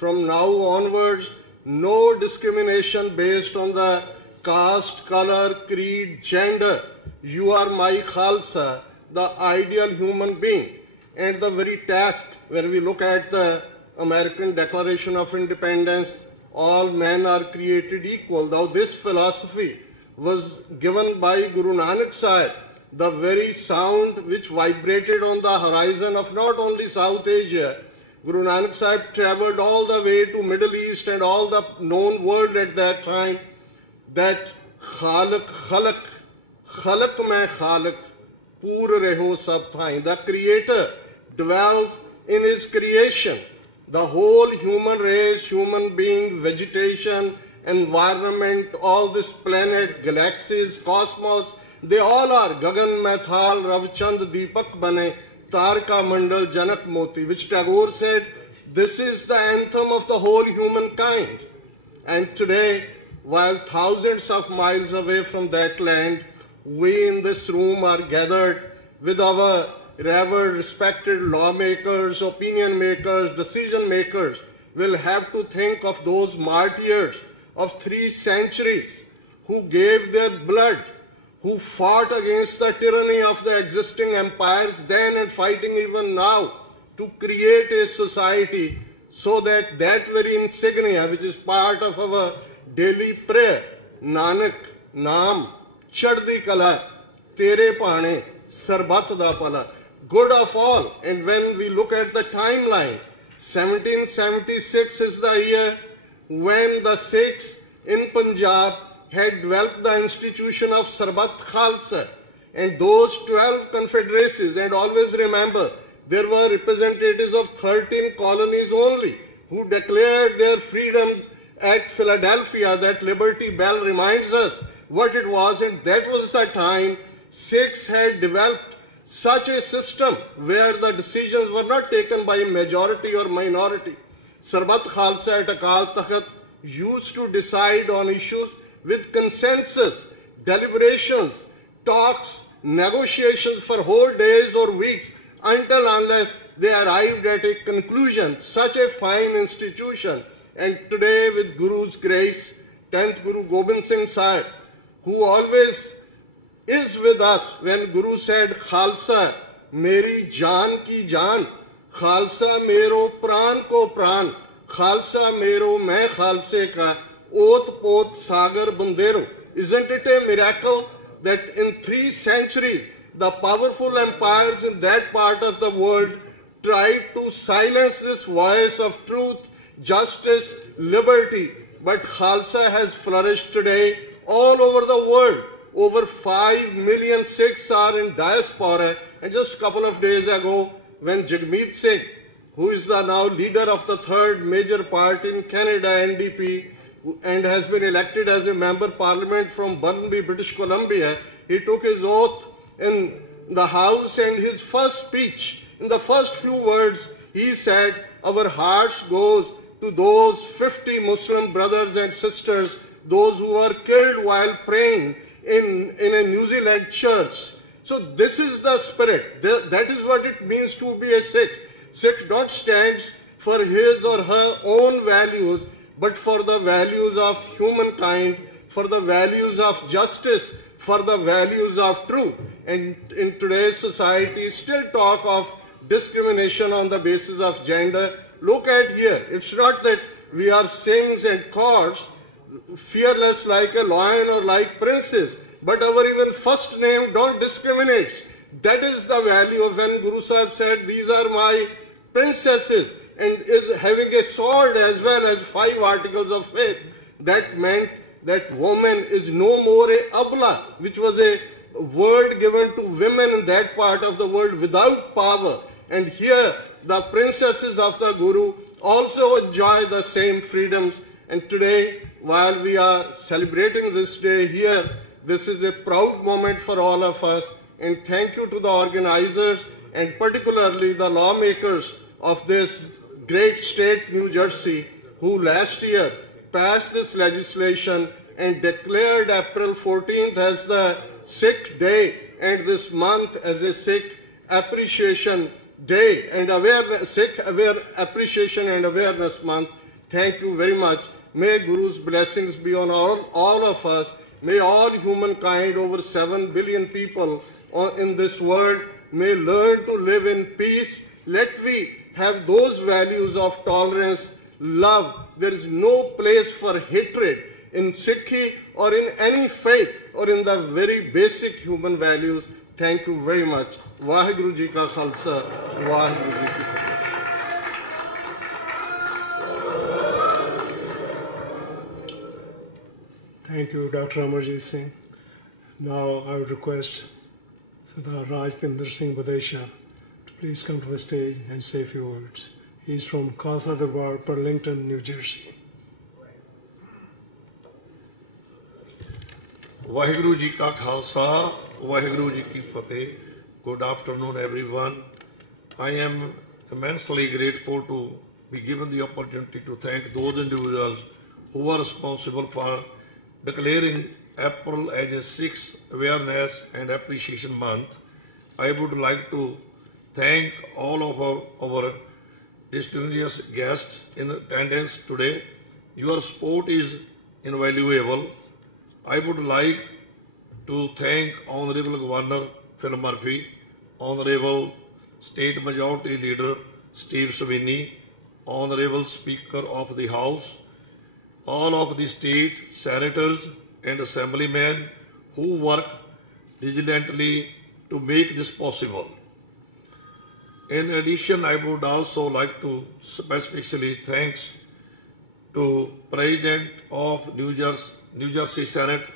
From now onwards, no discrimination based on the caste, color, creed, gender. You are my Khalsa, the ideal human being. And the very task, when we look at the American Declaration of Independence, all men are created equal. Now this philosophy was given by Guru Nanak Sahib, the very sound which vibrated on the horizon of not only South Asia. Guru Nanak Sahib traveled all the way to Middle East and all the known world at that time, that Khalak Khalak, Khalak mein Khalak, Pur reho sab thain. The Creator dwells in His creation. The whole human race, human being, vegetation, environment, all this planet, galaxies, cosmos, they all are Gagan Maithal, Ravchand, Deepak Bane, Tarka Mandal, Janak Moti, which Tagore said, this is the anthem of the whole humankind. And today, while thousands of miles away from that land, we in this room are gathered with our revered, respected lawmakers, opinion makers, decision makers, will have to think of those martyrs of 3 centuries who gave their blood, who fought against the tyranny of the existing empires then and fighting even now to create a society so that that very insignia, which is part of our daily prayer, Nanak, Naam, Chaddi Kala, Tere Pane, Sarbat da Pala, good of all. And when we look at the timeline, 1776 is the year when the Sikhs in Punjab had developed the institution of Sarbat Khalsa. And those 12 confederacies, and always remember, there were representatives of 13 colonies only who declared their freedom at Philadelphia. That Liberty Bell reminds us what it was, and that was the time Sikhs had developed such a system where the decisions were not taken by majority or minority. Sarbat Khalsa at Akal Takht used to decide on issues with consensus, deliberations, talks, negotiations for whole days or weeks until unless they arrived at a conclusion. Such a fine institution. And today, with Guru's grace, 10th Guru Gobind Singh Sahib, who always is with us. When Guru said, Khalsa, Meri Jaan ki Jaan, Khalsa Mero Pran ko Pran, Khalsa Mero Main Khalse ka, Ot Pot Sagar Bandero. Isn't it a miracle that in 3 centuries, the powerful empires in that part of the world tried to silence this voice of truth, justice, liberty. But Khalsa has flourished today all over the world. Over 5 million Sikhs are in diaspora. And just a couple of days ago, when Jagmeet Singh, who is the now leader of the 3rd major party in Canada, NDP, and has been elected as a member parliament from Burnaby, British Columbia, he took his oath in the House, and his first speech, in the first few words, he said, our hearts goes to those 50 Muslim brothers and sisters, those who were killed while praying in a New Zealand church. So this is the spirit. That is what it means to be a Sikh. Sikh don't stand for his or her own values, but for the values of humankind, for the values of justice, for the values of truth. And in today's society, still talk of discrimination on the basis of gender. Look at here. It's not that we are kings and courts, fearless like a lion or like princes, but our even first name don't discriminate. That is the value of when Guru Sahib said, these are my princesses, and is having a sword as well as 5 articles of faith. That meant that woman is no more a abla, which was a word given to women in that part of the world without power. And here, the princesses of the Guru also enjoy the same freedoms. And today, while we are celebrating this day here, this is a proud moment for all of us. And thank you to the organizers and particularly the lawmakers of this great state, New Jersey, who last year passed this legislation and declared April 14th as the Sikh Day and this month as a Sikh Appreciation Day and Sikh Appreciation and Awareness Month. Thank you very much. May Guru's blessings be on all of us. May all humankind, over 7 billion people in this world, may learn to live in peace. Let we have those values of tolerance, love. There is no place for hatred in Sikhi or in any faith or in the very basic human values. Thank you very much. Vaheguru Ji Ka Khalsa, Vaheguru Ji Ki Fateh. Thank you, Dr. Amarjit Singh. Now I would request Sardar Rajpinder Singh Badesha to please come to the stage and say a few words. He is from Khalsa Darbar, Burlington, New Jersey. Vaheguru Ji Ka Khalsa, Vaheguru Ji Ki Fateh. Good afternoon, everyone. I am immensely grateful to be given the opportunity to thank those individuals who are responsible for declaring April as a Sikh Awareness and Appreciation Month. I would like to thank all of our distinguished guests in attendance today. Your support is invaluable. I would like to thank Honorable Governor Phil Murphy, Honorable State Majority Leader Steve Sweeney, Honorable Speaker of the House, all of the state senators and assemblymen who work diligently to make this possible. In addition, I would also like to specifically thanks to President of New Jersey Senate,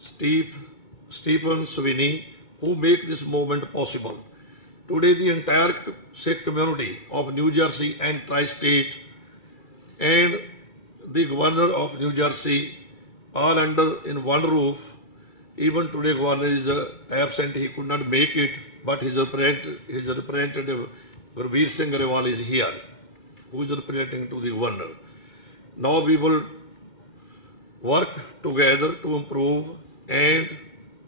Stephen Sweeney, who make this moment possible. Today, the entire Sikh community of New Jersey and Tri-State and the Governor of New Jersey all under in one roof. Even today, Governor is absent; he could not make it, but his representative Gurveer Singh Grewal is here, who is representing to the Governor. Now we will work together to improve and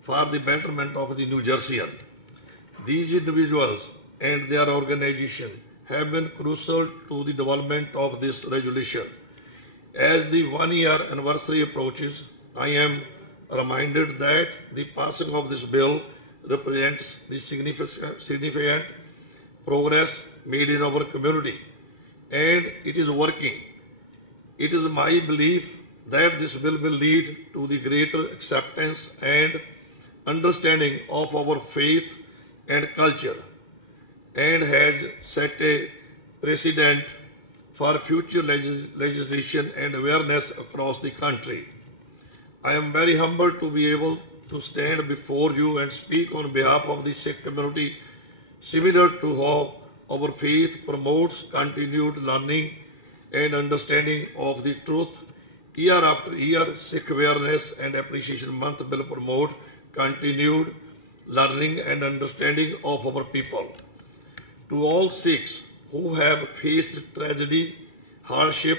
for the betterment of the New Jerseyan. These individuals and their organization have been crucial to the development of this resolution. As the 1-year anniversary approaches, I am reminded that the passing of this bill represents the significant progress made in our community, and it is working. It is my belief that this bill will lead to the greater acceptance and understanding of our faith and culture, and has set a precedent for future legislation and awareness across the country. I am very humbled to be able to stand before you and speak on behalf of the Sikh community, similar to how our faith promotes continued learning and understanding of the truth. Year after year, Sikh Awareness and Appreciation Month will promote continued learning and understanding of our people. To all Sikhs who have faced tragedy, hardship,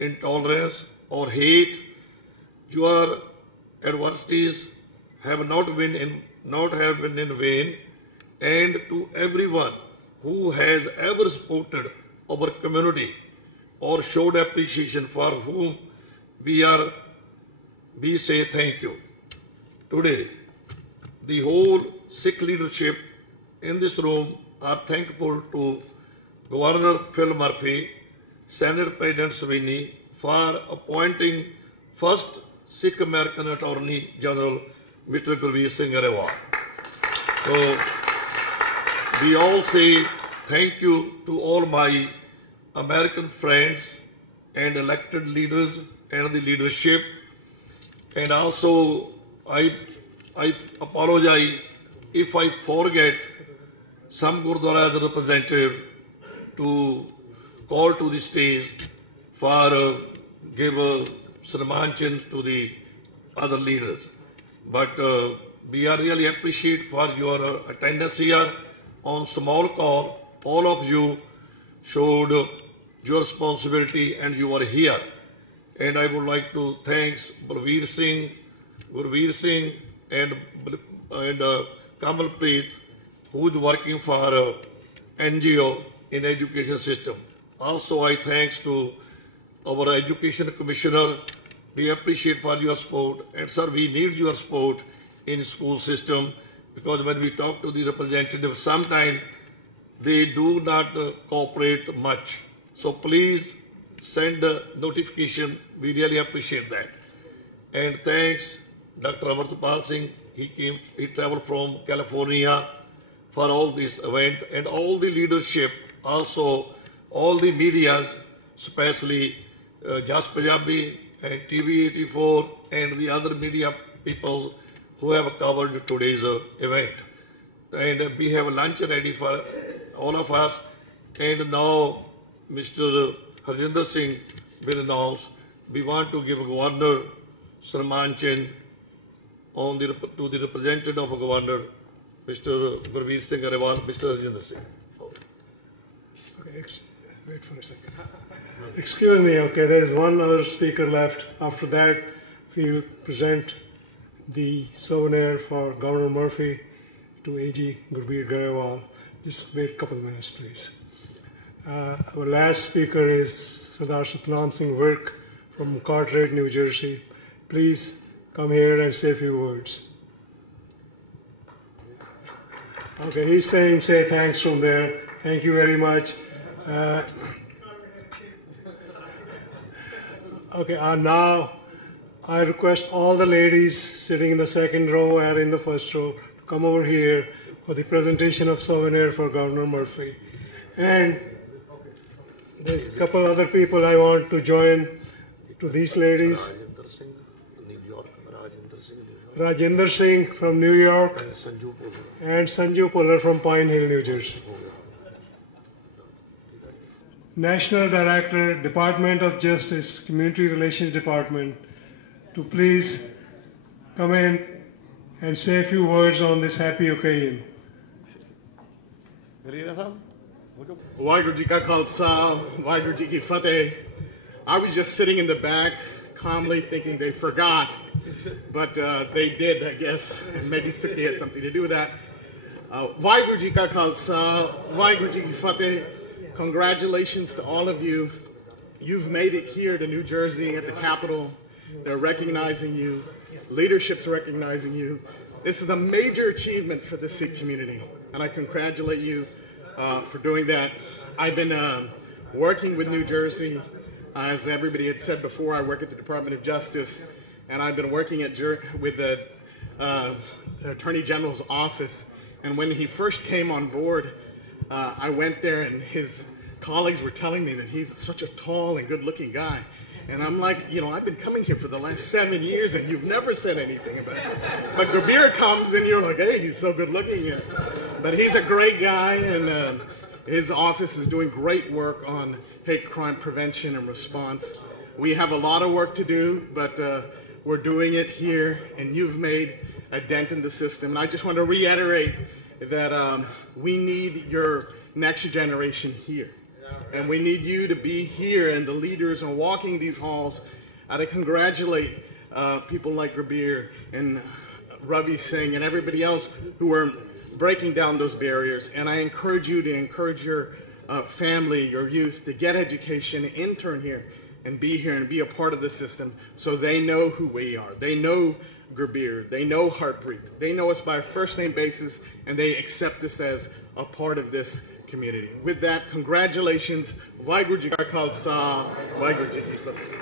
intolerance, or hate, your adversities have not been in vain, and to everyone who has ever supported our community or showed appreciation for whom we say thank you. Today, the whole Sikh leadership in this room are thankful to Governor Phil Murphy, Senate President Sweeney for appointing first Sikh American Attorney General Mr. Gurveer Singh Grewal. So we all say thank you to all my American friends and elected leaders and the leadership. And also I apologize if I forget some Gurdwara's representative to call to the stage for give a Srimanchan to the other leaders. But we are really appreciate for your attendance here on small call. All of you showed your responsibility and you are here. And I would like to thank Gurveer Singh and Kamalpreet, who is working for NGO in education system. Also, I thanks to our education commissioner. We appreciate for your support, and sir, we need your support in school system, because when we talk to the representatives, sometimes they do not cooperate much. So please send a notification. We really appreciate that. And thanks Dr. Amartapal Singh. He traveled from California for all this event, and all the leadership, also all the medias, especially Just Punjabi and TV84 and the other media people who have covered today's event. And we have lunch ready for all of us. And now Mr. Harjinder Singh will announce we want to give Governor Srimanchan to the representative of Governor, Mr. Gurveer Singh Grewal, Mr. Harjinder Singh. Okay, wait for a second. Excuse me, okay, there is one other speaker left. After that, we will present the souvenir for Governor Murphy to AG Gurveer Grewal. Just wait a couple of minutes, please. Our last speaker is Sardar Satnam Singh Virk from Carteret, New Jersey. Please come here and say a few words. Okay, he's saying say thanks from there. Thank you very much. Okay, now I request all the ladies sitting in the second row and in the first row to come over here for the presentation of souvenir for Governor Murphy. And there's a couple other people I want to join to these ladies. Rajinder Singh from New York and Sanju Puller from Pine Hill, New Jersey. National Director, Department of Justice, Community Relations Department, to please come in and say a few words on this happy occasion. Waheguru Ji Ka Khalsa, Waheguru Ji Ki Fateh. I was just sitting in the back, calmly thinking they forgot, but they did, I guess, and maybe Sikhi had something to do with that. Waheguru Ji Ka Khalsa, Waheguru Ji Ki Fateh. Congratulations to all of you. You've made it here to New Jersey at the Capitol. They're recognizing you. leadership's recognizing you. This is a major achievement for the Sikh community, and I congratulate you for doing that. I've been working with New Jersey. As everybody had said before, I work at the Department of Justice, and I've been working with the Attorney General's office. And when he first came on board, I went there, and his colleagues were telling me that he's such a tall and good-looking guy. And I'm like, you know, I've been coming here for the last 7 years, and you've never said anything about it. But Gabir comes, and you're like, hey, he's so good-looking. But he's a great guy, and his office is doing great work on hate crime prevention and response. We have a lot of work to do, but we're doing it here, and you've made a dent in the system. And I just want to reiterate that we need your next generation here. And we need you to be here, and the leaders are walking these halls. I congratulate people like Gabir and Ravi Singh and everybody else who are breaking down those barriers. And I encourage you to encourage your family, your youth, to get education, intern here, and be here and be a part of the system so they know who we are. They know Gabir, they know Heartbreak, they know us by a first name basis, and they accept us as a part of this community. With that, congratulations. Vaheguru Ji Ka Khalsa, Vaheguru Ji Ki Fateh.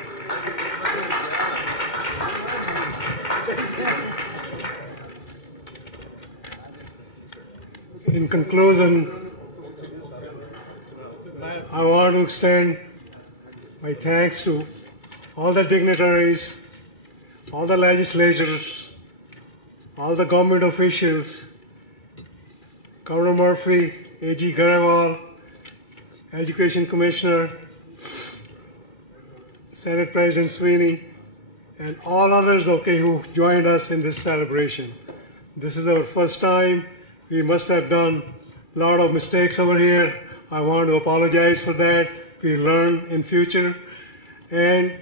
In conclusion, I want to extend my thanks to all the dignitaries, all the legislators, all the government officials, Governor Murphy, A.G. Garewal, Education Commissioner, Senate President Sweeney, and all others who joined us in this celebration. This is our first time. We must have done a lot of mistakes over here. I want to apologize for that. We learn in future. And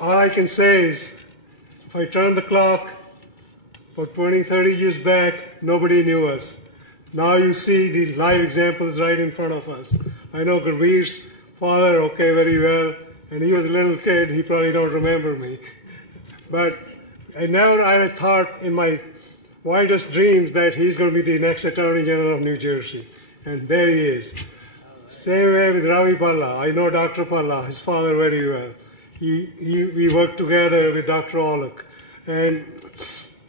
all I can say is, if I turn the clock for 20, 30 years back, nobody knew us. Now you see the live examples right in front of us. I know Gabir's father, very well, and he was a little kid. He probably don't remember me. But I had thought in my wildest dreams that he's going to be the next Attorney General of New Jersey. And there he is. Same way with Ravi Palla. I know Dr. Palla, his father, very well. We worked together with Dr. Olak. And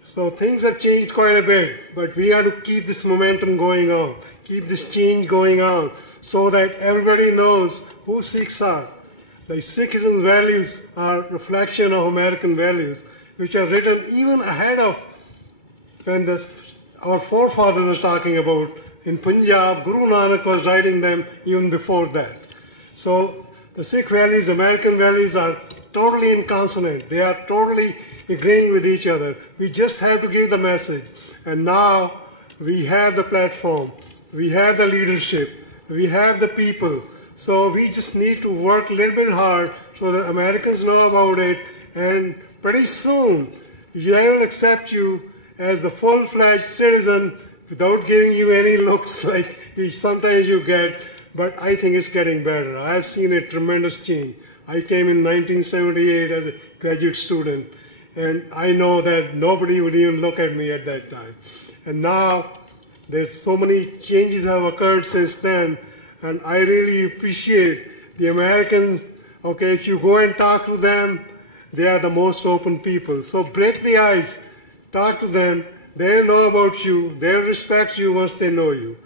so things have changed quite a bit, but we have to keep this momentum going on, keep this change going on, so that everybody knows who Sikhs are. The Sikhism values are a reflection of American values, which are written even ahead of when our forefathers were talking about. In Punjab, Guru Nanak was writing them even before that. So the Sikh values, American values are totally in consonant. They are totally agreeing with each other. We just have to give the message. And now we have the platform, we have the leadership, we have the people. So we just need to work a little bit hard so that Americans know about it. And pretty soon, they will accept you as the full-fledged citizen without giving you any looks like sometimes you get. But I think it's getting better. I have seen a tremendous change. I came in 1978 as a graduate student, and I know that nobody would even look at me at that time. And now there's so many changes have occurred since then, and I really appreciate the Americans. If you go and talk to them, they are the most open people. So break the ice, talk to them. They'll know about you. They'll respect you once they know you.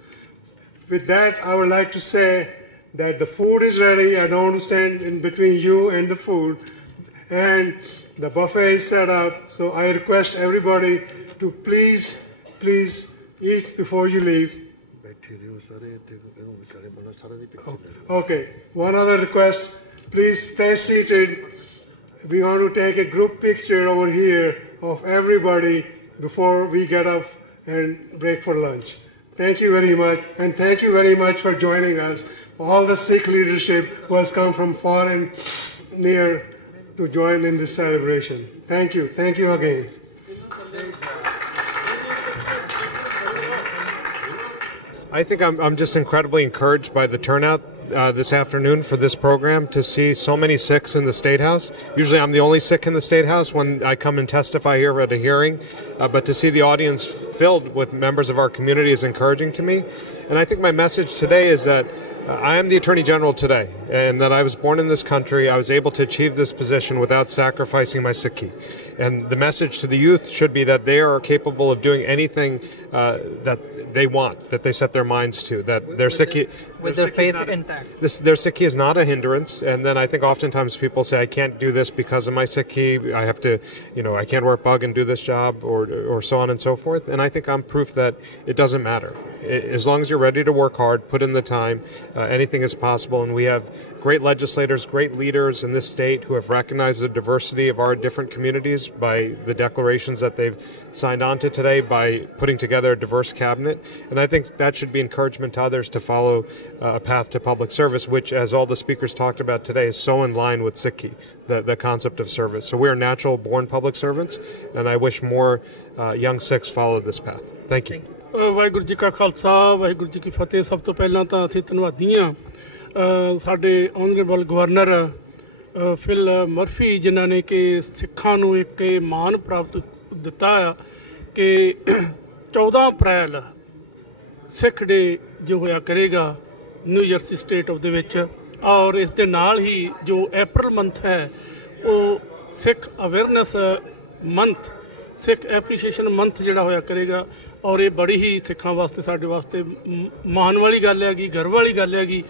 With that, I would like to say that the food is ready. I don't want to stand in between you and the food. And the buffet is set up. So I request everybody to please eat before you leave. Okay, one other request. Please stay seated. We want to take a group picture over here of everybody before we get up and break for lunch. Thank you very much, and thank you very much for joining us, all the Sikh leadership who has come from far and near to join in this celebration. Thank you again. I think I'm just incredibly encouraged by the turnout this afternoon for this program to see so many Sikhs in the State House. Usually I'm the only Sikh in the State House when I come and testify here at a hearing, but to see the audience filled with members of our community is encouraging to me. And I think my message today is that I am the Attorney General today, and that I was born in this country. I was able to achieve this position without sacrificing my Sikhi. And the message to the youth should be that they are capable of doing anything that they want, that they set their minds to, that their Sikhi... With their faith intact. Their Sikhi is not a hindrance, and then I think oftentimes people say, I can't do this because of my Sikhi, I have to, I can't wear pug and do this job, or so on and so forth. And I think I'm proof that it doesn't matter. As long as you're ready to work hard, put in the time, anything is possible. And we have great legislators, great leaders in this state who have recognized the diversity of our different communities by the declarations that they've signed on to today, by putting together a diverse cabinet. And I think that should be encouragement to others to follow a path to public service, which, as all the speakers talked about today, is so in line with Sikhi, the concept of service. So we are natural born public servants, and I wish more young Sikhs followed this path. Thank you. Waheguru ji ਕਾ ਖਾਲਸਾ ਵਾਹਿਗੁਰੂ ਜੀ ਕੀ ਫਤਿਹ। ਸਭ ਤੋਂ ਪਹਿਲਾਂ ਤਾਂ ਅਸੀਂ ਧੰਨਵਾਦੀ ਹਾਂ ਸਾਡੇ honourable governor fill Murphy, ਜਿਨ੍ਹਾਂ ਨੇ ਕਿ ਸਿੱਖਾਂ ਨੂੰ ਇੱਕ ਮਾਣ ਪ੍ਰਾਪਤ ਦਿੱਤਾ ਆ ਕਿ 14 ਅਪ੍ਰੈਲ ਸਿੱਖ ਡੇ ਜੋ ਹੋਇਆ ਕਰੇਗਾ ਨਿਊ ਜਰਸੀ ਸਟੇਟ ਦੇ ਵਿੱਚ, ਔਰ ਇਸ ਦੇ ਨਾਲ ਹੀ ਜੋ ਅਪ੍ਰੈਲ ਮੰਥ ਹੈ ਉਹ ਸਿੱਖ ਅਵੇਅਰਨੈਸ ਮੰਥ, ਸਿੱਖ ਐਪਰੀਸ਼ੀਏਸ਼ਨ ਮੰਥ ਜਿਹੜਾ ਹੋਇਆ ਕਰੇਗਾ। ਔਰ ਇਹ ਬੜੀ ਹੀ ਸਿੱਖਾਂ ਵਾਸਤੇ, ਸਾਡੇ ਵਾਸਤੇ ਮਾਣ ਵਾਲੀ ਗੱਲ ਹੈਗੀ, ਗਰਵ ਵਾਲੀ ਗੱਲ ਹੈਗੀ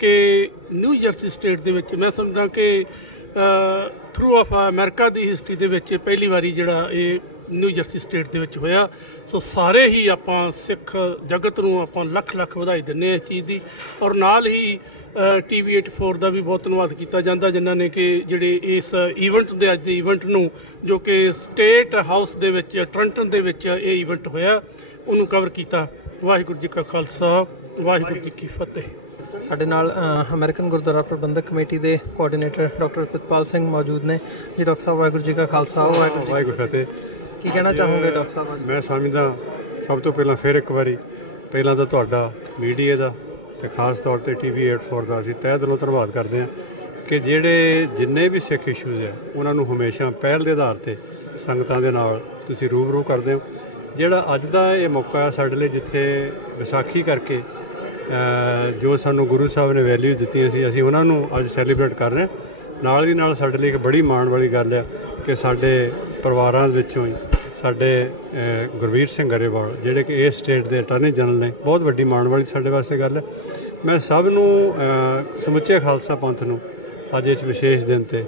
ਕਿ ਨਿਊ ਜਰਸੀ ਸਟੇਟ ਦੇ ਵਿੱਚ ਮੈਂ ਸਮਝਦਾ ਕਿ through of America the history ਦੇ ਵਿੱਚ ਪਹਿਲੀ ਵਾਰੀ ਜਿਹੜਾ ਇਹ ਨਿਊ ਜਰਸੀ ਸਟੇਟ ਦੇ ਵਿੱਚ ਹੋਇਆ। ਸੋ ਸਾਰੇ ਹੀ ਆਪਾਂ ਸਿੱਖ ਜਗਤ ਨੂੰ ਆਪਾਂ ਲੱਖ ਲੱਖ ਵਧਾਈ ਦਿੰਦੇ ਹਾਂ ਇਸ ਚੀਜ਼ ਦੀ। ਔਰ ਨਾਲ ਹੀ TV 84 ਦਾ ਵੀ ਬਹੁਤ ਧੰਨਵਾਦ ਕੀਤਾ ਜਾਂਦਾ, ਜਿਨ੍ਹਾਂ ਨੇ ਕਿ ਜਿਹੜੇ ਇਸ ਈਵੈਂਟ ਦੇ ਅੱਜ ਦੇ ਈਵੈਂਟ ਨੂੰ, ਜੋ ਕਿ ਸਟੇਟ ਹਾਊਸ ਦੇ ਵਿੱਚ ਟੋਰਾਂਟੋ ਦੇ ਵਿੱਚ ਇਹ ਈਵੈਂਟ ਹੋਇਆ, ਉਹਨੂੰ ਕਵਰ ਕੀਤਾ। ਵਾਹਿਗੁਰੂ ਜੀ ਕਾ ਖਾਲਸਾ ਵਾਹਿਗੁਰੂ ਜੀ ਕੀ ਫਤਿਹ। ਸਾਡੇ ਨਾਲ ਅਮਰੀਕਨ ਗੁਰਦੁਆਰਾ ਪ੍ਰਬੰਧਕ ਕਮੇਟੀ ਦੇ ਕੋਆਰਡੀਨੇਟਰ ਡਾਕਟਰ ਪ੍ਰਿਤਪਾਲ ਸਿੰਘ ਮੌਜੂਦ ਨੇ ਜੀ। ਡਾਕਟਰ ਸਾਹਿਬ ਵਾਹਿਗੁਰੂ ਜੀ ਕਾ ਖਾਲਸਾ ਵਾਹਿਗੁਰੂ ਜੀ ਕੀ ਫਤਿਹ। ਕੀ ਕਹਿਣਾ ਚਾਹੋਗੇ ਡਾਕਟਰ ਸਾਹਿਬ? ਮੈਂ ਸਮਝਦਾ ਸਭ ਤੋਂ ਪਹਿਲਾਂ ਫਿਰ ਇੱਕ ਵਾਰੀ ਪਹਿਲਾਂ ਤਾਂ ਤੁਹਾਡਾ ਮੀਡੀਆ ਦਾ ਤੇ ਖਾਸ ਤੌਰ ਤੇ TV 84 ਦਾ ਅਸੀਂ ਤਹਿ ਦਿਲੋਂ ਧੰਨਵਾਦ ਕਰਦੇ ਹਾਂ ਕਿ ਜਿਹੜੇ ਜਿੰਨੇ ਵੀ ਸਿੱਖ ਇਸ਼ੂਜ਼ ਹੈ ਉਹਨਾਂ ਨੂੰ ਹਮੇਸ਼ਾ ਪਹਿਲ ਦੇ ਆਧਾਰ ਤੇ ਸੰਗਤਾਂ ਦੇ ਨਾਲ ਤੁਸੀਂ ਰੂਬਰੂ ਕਰਦੇ ਹੋ। ਜਿਹੜਾ ਅੱਜ ਦਾ ਇਹ ਮੌਕਾ ਹੈ ਸਾਡੇ ਲਈ, ਜਿੱਥੇ ਵਿਸਾਖੀ ਕਰਕੇ ਜੋ ਸਾਨੂੰ ਗੁਰੂ ਸਾਹਿਬ ਨੇ ਵੈਲਿਊ ਦਿੱਤੀਆਂ ਸੀ, ਅਸੀਂ ਉਹਨਾਂ ਨੂੰ ਅੱਜ ਸੈਲੀਬ੍ਰੇਟ ਕਰ ਰਹੇ ਹਾਂ। ਨਾਲ ਦੀ ਨਾਲ ਸਾਡੇ ਲਈ ਇੱਕ ਬੜੀ ਮਾਣ ਵਾਲੀ ਗੱਲ ਹੈ ਕਿ ਸਾਡੇ ਪਰਿਵਾਰਾਂ ਵਿੱਚੋਂ ਹੀ ਸਾਡੇ ਗੁਰਵੀਰ ਸਿੰਘ ਗਰੇਵਾਲ, ਜਿਹੜੇ ਕਿ ਇਸ ਸਟੇਟ ਦੇ ਅਟਾਰਨੀ ਜਨਰਲ ਨੇ, ਬਹੁਤ ਵੱਡੀ ਮਾਣ ਵਾਲੀ ਸਾਡੇ ਵਾਸਤੇ ਗੱਲ ਹੈ। ਮੈਂ ਸਭ ਨੂੰ ਸਮੁੱਚੇ ਖਾਲਸਾ ਪੰਥ ਨੂੰ ਅੱਜ ਇਸ ਵਿਸ਼ੇਸ਼ ਦਿਨ 'ਤੇ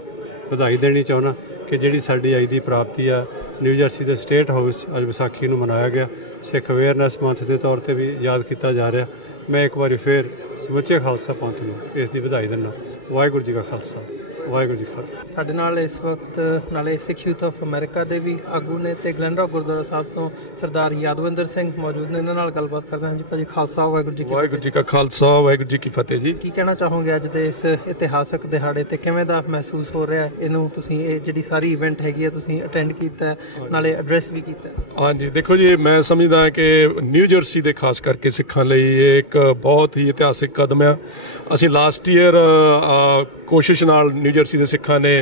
ਵਧਾਈ ਦੇਣੀ ਚਾਹੁੰਦਾ ਕਿ ਜਿਹੜੀ ਸਾਡੀ ਅੱਜ ਦੀ ਪ੍ਰਾਪਤੀ ਆ, ਨਿਊ ਜਰਸੀ ਦੇ ਸਟੇਟ ਹਾਊਸ ਅੱਜ ਵਿਸਾਖੀ ਨੂੰ ਮਨਾਇਆ ਗਿਆ, ਸਿੱਖ ਅਵੇਅਰਨੈਸ ਮੰਥ ਦੇ ਤੌਰ 'ਤੇ ਵੀ ਯਾਦ ਕੀਤਾ ਜਾ ਰਿਹਾ। ਮੈਂ ਇੱਕ ਵਾਰੀ ਫਿਰ ਸਮੁੱਚੇ ਖਾਲਸਾ ਪੰਥ ਨੂੰ ਇਸ ਦੀ ਵਧਾਈ ਦਿੰਦਾ। ਵਾਹਿਗੁਰੂ ਜੀ ਕਾ ਖਾਲਸਾ ਵਾਹਿਗੁਰੂ ਜੀ ਕੀ ਫਤਿਹ। ਸਾਡੇ ਨਾਲ ਇਸ ਵਕਤ ਨਾਲੇ ਸਿੱਖ ਯੂਥ ਆਫ ਅਮਰੀਕਾ ਦੇ ਵੀ ਆਗੂ ਨੇ ਤੇ ਗਲੈਂਡਰਾ ਗੁਰਦੁਆਰਾ ਸਾਹਿਬ ਤੋਂ ਸਰਦਾਰ ਯਾਦਵਿੰਦਰ ਸਿੰਘ ਮੌਜੂਦ ਨੇ। ਇਹਨਾਂ ਨਾਲ ਗੱਲਬਾਤ ਕਰਦੇ ਹਾਂ ਜੀ। ਭਾਜੀ ਖਾਲਸਾ ਵਾਹਿਗੁਰੂ ਜੀ ਕੀ ਫਤਿਹ। ਵਾਹਿਗੁਰੂ ਜੀ ਕਾ ਖਾਲਸਾ ਵਾਹਿਗੁਰੂ ਜੀ ਕੀ ਫਤਿਹ ਜੀ। ਕੀ ਕਹਿਣਾ ਚਾਹੋਗੇ ਅੱਜ ਦੇ ਇਸ ਇਤਿਹਾਸਕ ਦਿਹਾੜੇ ਤੇ, ਕਿਵੇਂ ਦਾ ਮਹਿਸੂਸ ਹੋ ਰਿਹਾ ਇਹਨੂੰ? ਤੁਸੀਂ ਇਹ ਜਿਹੜੀ ਸਾਰੀ ਇਵੈਂਟ ਹੈਗੀ ਹੈ ਤੁਸੀਂ ਅਟੈਂਡ ਕੀਤਾ, ਨਾਲੇ ਐਡਰੈਸ ਵੀ ਕੀਤਾ। ਹਾਂਜੀ, ਦੇਖੋ ਜੀ, ਮੈਂ ਸਮਝਦਾ ਕਿ ਨਿਊ ਜਰਸੀ ਦੇ ਖਾਸ ਕਰਕੇ ਸਿੱਖਾਂ ਲਈ ਇਹ ਇੱਕ ਬਹੁਤ ਹੀ ਇਤਿਹਾਸਿਕ ਕਦਮ ਆ। ਅਸੀਂ ਲਾਸਟ ਈਅਰ ਕੋਸ਼ਿਸ਼ ਨਾਲ ਨਿਊ ਜਰਸੀ ਦੇ ਸਿੱਖਾਂ ਨੇ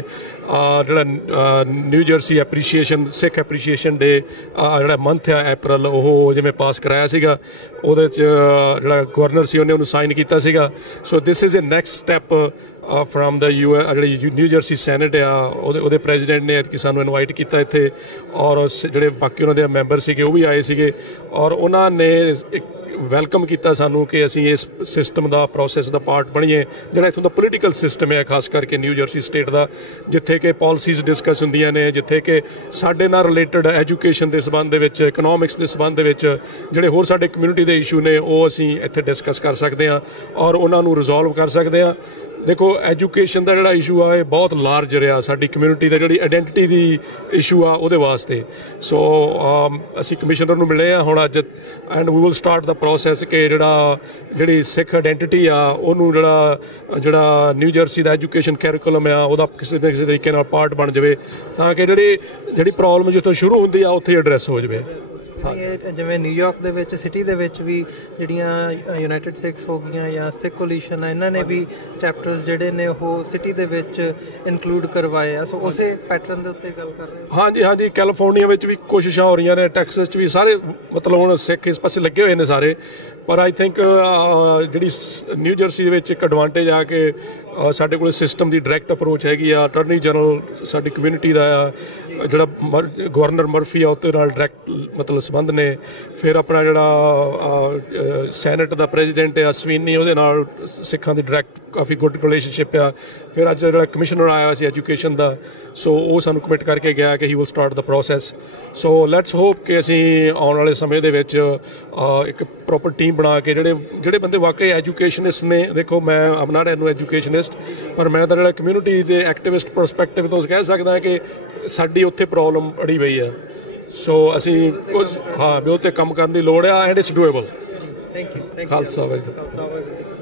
ਜਿਹੜਾ ਨਿਊ ਜਰਸੀ ਐਪਰੀਸ਼ੀਏਸ਼ਨ, ਸਿੱਖ ਐਪਰੀਸ਼ੀਏਸ਼ਨ ਡੇ ਜਿਹੜਾ ਮੰਥ ਆ ਅਪ੍ਰੈਲ, ਉਹ ਜਿਵੇਂ ਪਾਸ ਕਰਾਇਆ ਸੀਗਾ। ਉਹਦੇ 'ਚ ਜਿਹੜਾ ਗਵਰਨਰ ਸੀ ਉਹਨੇ ਉਹਨੂੰ ਸਾਈਨ ਕੀਤਾ ਸੀਗਾ। So this is a next step firm ਦਾ ਜਿਹੜੀ ਨਿਊ ਜਰਸੀ ਸੈਨੇਟ ਆ, ਉਹਦੇ ਪ੍ਰੈਜ਼ੀਡੈਂਟ ਨੇ ਐਤਕੀ ਸਾਨੂੰ ਇਨਵਾਈਟ ਕੀਤਾ ਇੱਥੇ, ਔਰ ਜਿਹੜੇ ਬਾਕੀ ਉਹਨਾਂ ਦੇ ਮੈਂਬਰ ਸੀਗੇ ਉਹ ਵੀ ਆਏ ਸੀਗੇ, ਔਰ ਉਹਨਾਂ ਨੇ ਇੱਕ ਵੈਲਕਮ ਕੀਤਾ ਸਾਨੂੰ ਕਿ ਅਸੀਂ ਇਸ ਸਿਸਟਮ ਦਾ, ਪ੍ਰੋਸੈਸ ਦਾ ਪਾਰਟ ਬਣੀਏ, ਜਿਹੜਾ ਇੱਥੋਂ ਦਾ ਪੋਲੀਟੀਕਲ ਸਿਸਟਮ ਹੈ ਖਾਸ ਕਰਕੇ ਨਿਊ ਜਰਸੀ ਸਟੇਟ ਦਾ, ਜਿੱਥੇ ਕਿ ਪਾਲਿਸੀਜ਼ ਡਿਸਕਸ ਹੁੰਦੀਆਂ ਨੇ, ਜਿੱਥੇ ਕਿ ਸਾਡੇ ਨਾਲ ਰਿਲੇਟਡ ਐਜੂਕੇਸ਼ਨ ਦੇ ਸੰਬੰਧ ਦੇ ਵਿੱਚ, ਇਕਨੋਮਿਕਸ ਦੇ ਸੰਬੰਧ ਦੇ ਵਿੱਚ ਜਿਹੜੇ ਹੋਰ ਸਾਡੇ ਕਮਿਊਨਿਟੀ ਦੇ ਇਸ਼ੂ ਨੇ ਉਹ ਅਸੀਂ ਇੱਥੇ ਡਿਸਕਸ ਕਰ ਸਕਦੇ ਹਾਂ ਔਰ ਉਹਨਾਂ ਨੂੰ ਰਿਜ਼ੋਲਵ ਕਰ ਸਕਦੇ ਹਾਂ। ਦੇਖੋ, ਐਜੂਕੇਸ਼ਨ ਦਾ ਜਿਹੜਾ ਇਸ਼ੂ ਆ ਇਹ ਬਹੁਤ ਲਾਰਜ ਰਿਹਾ ਸਾਡੀ ਕਮਿਊਨਿਟੀ ਦਾ, ਜਿਹੜੀ ਆਇਡੈਂਟੀਟੀ ਦੀ ਇਸ਼ੂ ਆ ਉਹਦੇ ਵਾਸਤੇ। ਸੋ ਅਸੀਂ ਕਮਿਸ਼ਨਰ ਨੂੰ ਮਿਲੇ ਆ ਹੁਣ ਅੱਜ, and we will start the process ਕਿ ਜਿਹੜੀ ਸਿੱਖ ਆਇਡੈਂਟੀਟੀ ਆ ਉਹਨੂੰ ਜਿਹੜਾ ਨਿਊ ਜਰਸੀ ਦਾ ਐਜੂਕੇਸ਼ਨ ਕੈਰੀਕੂਲਮ ਆ ਉਹਦਾ ਕਿਸੇ ਨਾ ਕਿਸੇ ਤਰੀਕੇ ਨਾਲ ਪਾਰਟ ਬਣ ਜਾਵੇ, ਤਾਂ ਕਿ ਜਿਹੜੀ ਪ੍ਰੋਬਲਮ ਜਿੱਥੋਂ ਸ਼ੁਰੂ ਹੁੰਦੀ ਆ ਉੱਥੇ ਐਡਰੈਸ ਹੋ ਜਾਵੇ। ਇਹ ਜਿਵੇਂ ਨਿਊਯਾਰਕ ਦੇ ਵਿੱਚ ਸਿਟੀ ਦੇ ਵਿੱਚ ਵੀ ਜਿਹੜੀਆਂ ਯੂਨਾਈਟਿਡ ਸਿੱਖਸ ਹੋ ਗਈਆਂ ਜਾਂ ਸਿੱਖ ਕੋਲੀਸ਼ਨ ਆ, ਇਹਨਾਂ ਨੇ ਵੀ ਚੈਪਟਰਸ ਜਿਹੜੇ ਨੇ ਉਹ ਸਿਟੀ ਦੇ ਵਿੱਚ ਇਨਕਲੂਡ ਕਰਵਾਏ ਆ। ਸੋ ਉਸੇ ਪੈਟਰਨ ਦੇ ਉੱਤੇ ਗੱਲ ਕਰ ਰਹੇ ਹੋ? ਹਾਂਜੀ ਹਾਂਜੀ, ਕੈਲੀਫੋਰਨੀਆ ਵਿੱਚ ਵੀ ਕੋਸ਼ਿਸ਼ਾਂ ਹੋ ਰਹੀਆਂ ਨੇ, ਟੈਕਸਸ 'ਚ ਵੀ, ਸਾਰੇ ਮਤਲਬ ਹੁਣ ਸਿੱਖ ਇਸ ਪਾਸੇ ਲੱਗੇ ਹੋਏ ਨੇ ਸਾਰੇ। ਪਰ ਆਈ ਥਿੰਕ ਜਿਹੜੀ ਨਿਊ ਜਰਸੀ ਦੇ ਵਿੱਚ ਇੱਕ ਐਡਵਾਂਟੇਜ ਆ ਕਿ ਸਾਡੇ ਕੋਲ ਸਿਸਟਮ ਦੀ ਡਾਇਰੈਕਟ ਅਪਰੋਚ ਹੈਗੀ ਆ। ਅਟਾਰਨੀ ਜਨਰਲ ਸਾਡੀ ਕਮਿਊਨਿਟੀ ਦਾ ਆ, ਜਿਹੜਾ ਗਵਰਨਰ ਮਰਫੀ ਆ ਉਹਦੇ ਨਾਲ ਡਾਇਰੈਕਟ ਮਤਲਬ ਸੰਬੰਧ ਨੇ। ਫਿਰ ਆਪਣਾ ਜਿਹੜਾ ਸੈਨੇਟ ਦਾ ਪ੍ਰੈਜ਼ੀਡੈਂਟ ਆ ਸਵੀਨੀ, ਉਹਦੇ ਨਾਲ ਸਿੱਖਾਂ ਦੀ ਡਾਇਰੈਕਟ ਕਾਫੀ ਗੁੱਡ ਰਿਲੇਸ਼ਨਸ਼ਿਪ ਆ। ਫਿਰ ਅੱਜ ਜਿਹੜਾ ਕਮਿਸ਼ਨਰ ਆਇਆ ਸੀ ਐਜੂਕੇਸ਼ਨ ਦਾ, ਸੋ ਉਹ ਸਾਨੂੰ ਕਮਿਟ ਕਰਕੇ ਗਿਆ ਕਿ he will start the process. So let's hope ਕਿ ਅਸੀਂ ਆਉਣ ਵਾਲੇ ਸਮੇਂ ਦੇ ਵਿੱਚ ਇੱਕ ਪ੍ਰੋਪਰ ਟੀਮ ਬਣਾ ਕੇ ਜਿਹੜੇ ਬੰਦੇ ਵਾਕਈ ਐਜੂਕੇਸ਼ਨਿਸਟ ਨੇ, ਦੇਖੋ ਮੈਂ ਆਮ ਨਾਟ ਐਨ ਐਜੂਕੇਸ਼ਨਿਸਟ, ਪਰ ਮੈਂ ਤਾਂ ਜਿਹੜਾ ਕਮਿਊਨਿਟੀ ਦੇ ਐਕਟਿਵਿਸਟ ਪਰਸਪੈਕਟਿਵ ਤੋਂ ਕਹਿ ਸਕਦਾ ਕਿ ਸਾਡੀ ਉੱਥੇ ਪ੍ਰੋਬਲਮ ਅੜੀ ਪਈ ਆ। ਸੋ ਅਸੀਂ ਕੁਝ ਵੀ ਉੱਤੇ ਕੰਮ ਕਰਨ ਦੀ ਲੋੜ ਆ, and it's doable. Thank you. Khalsa Waheguru.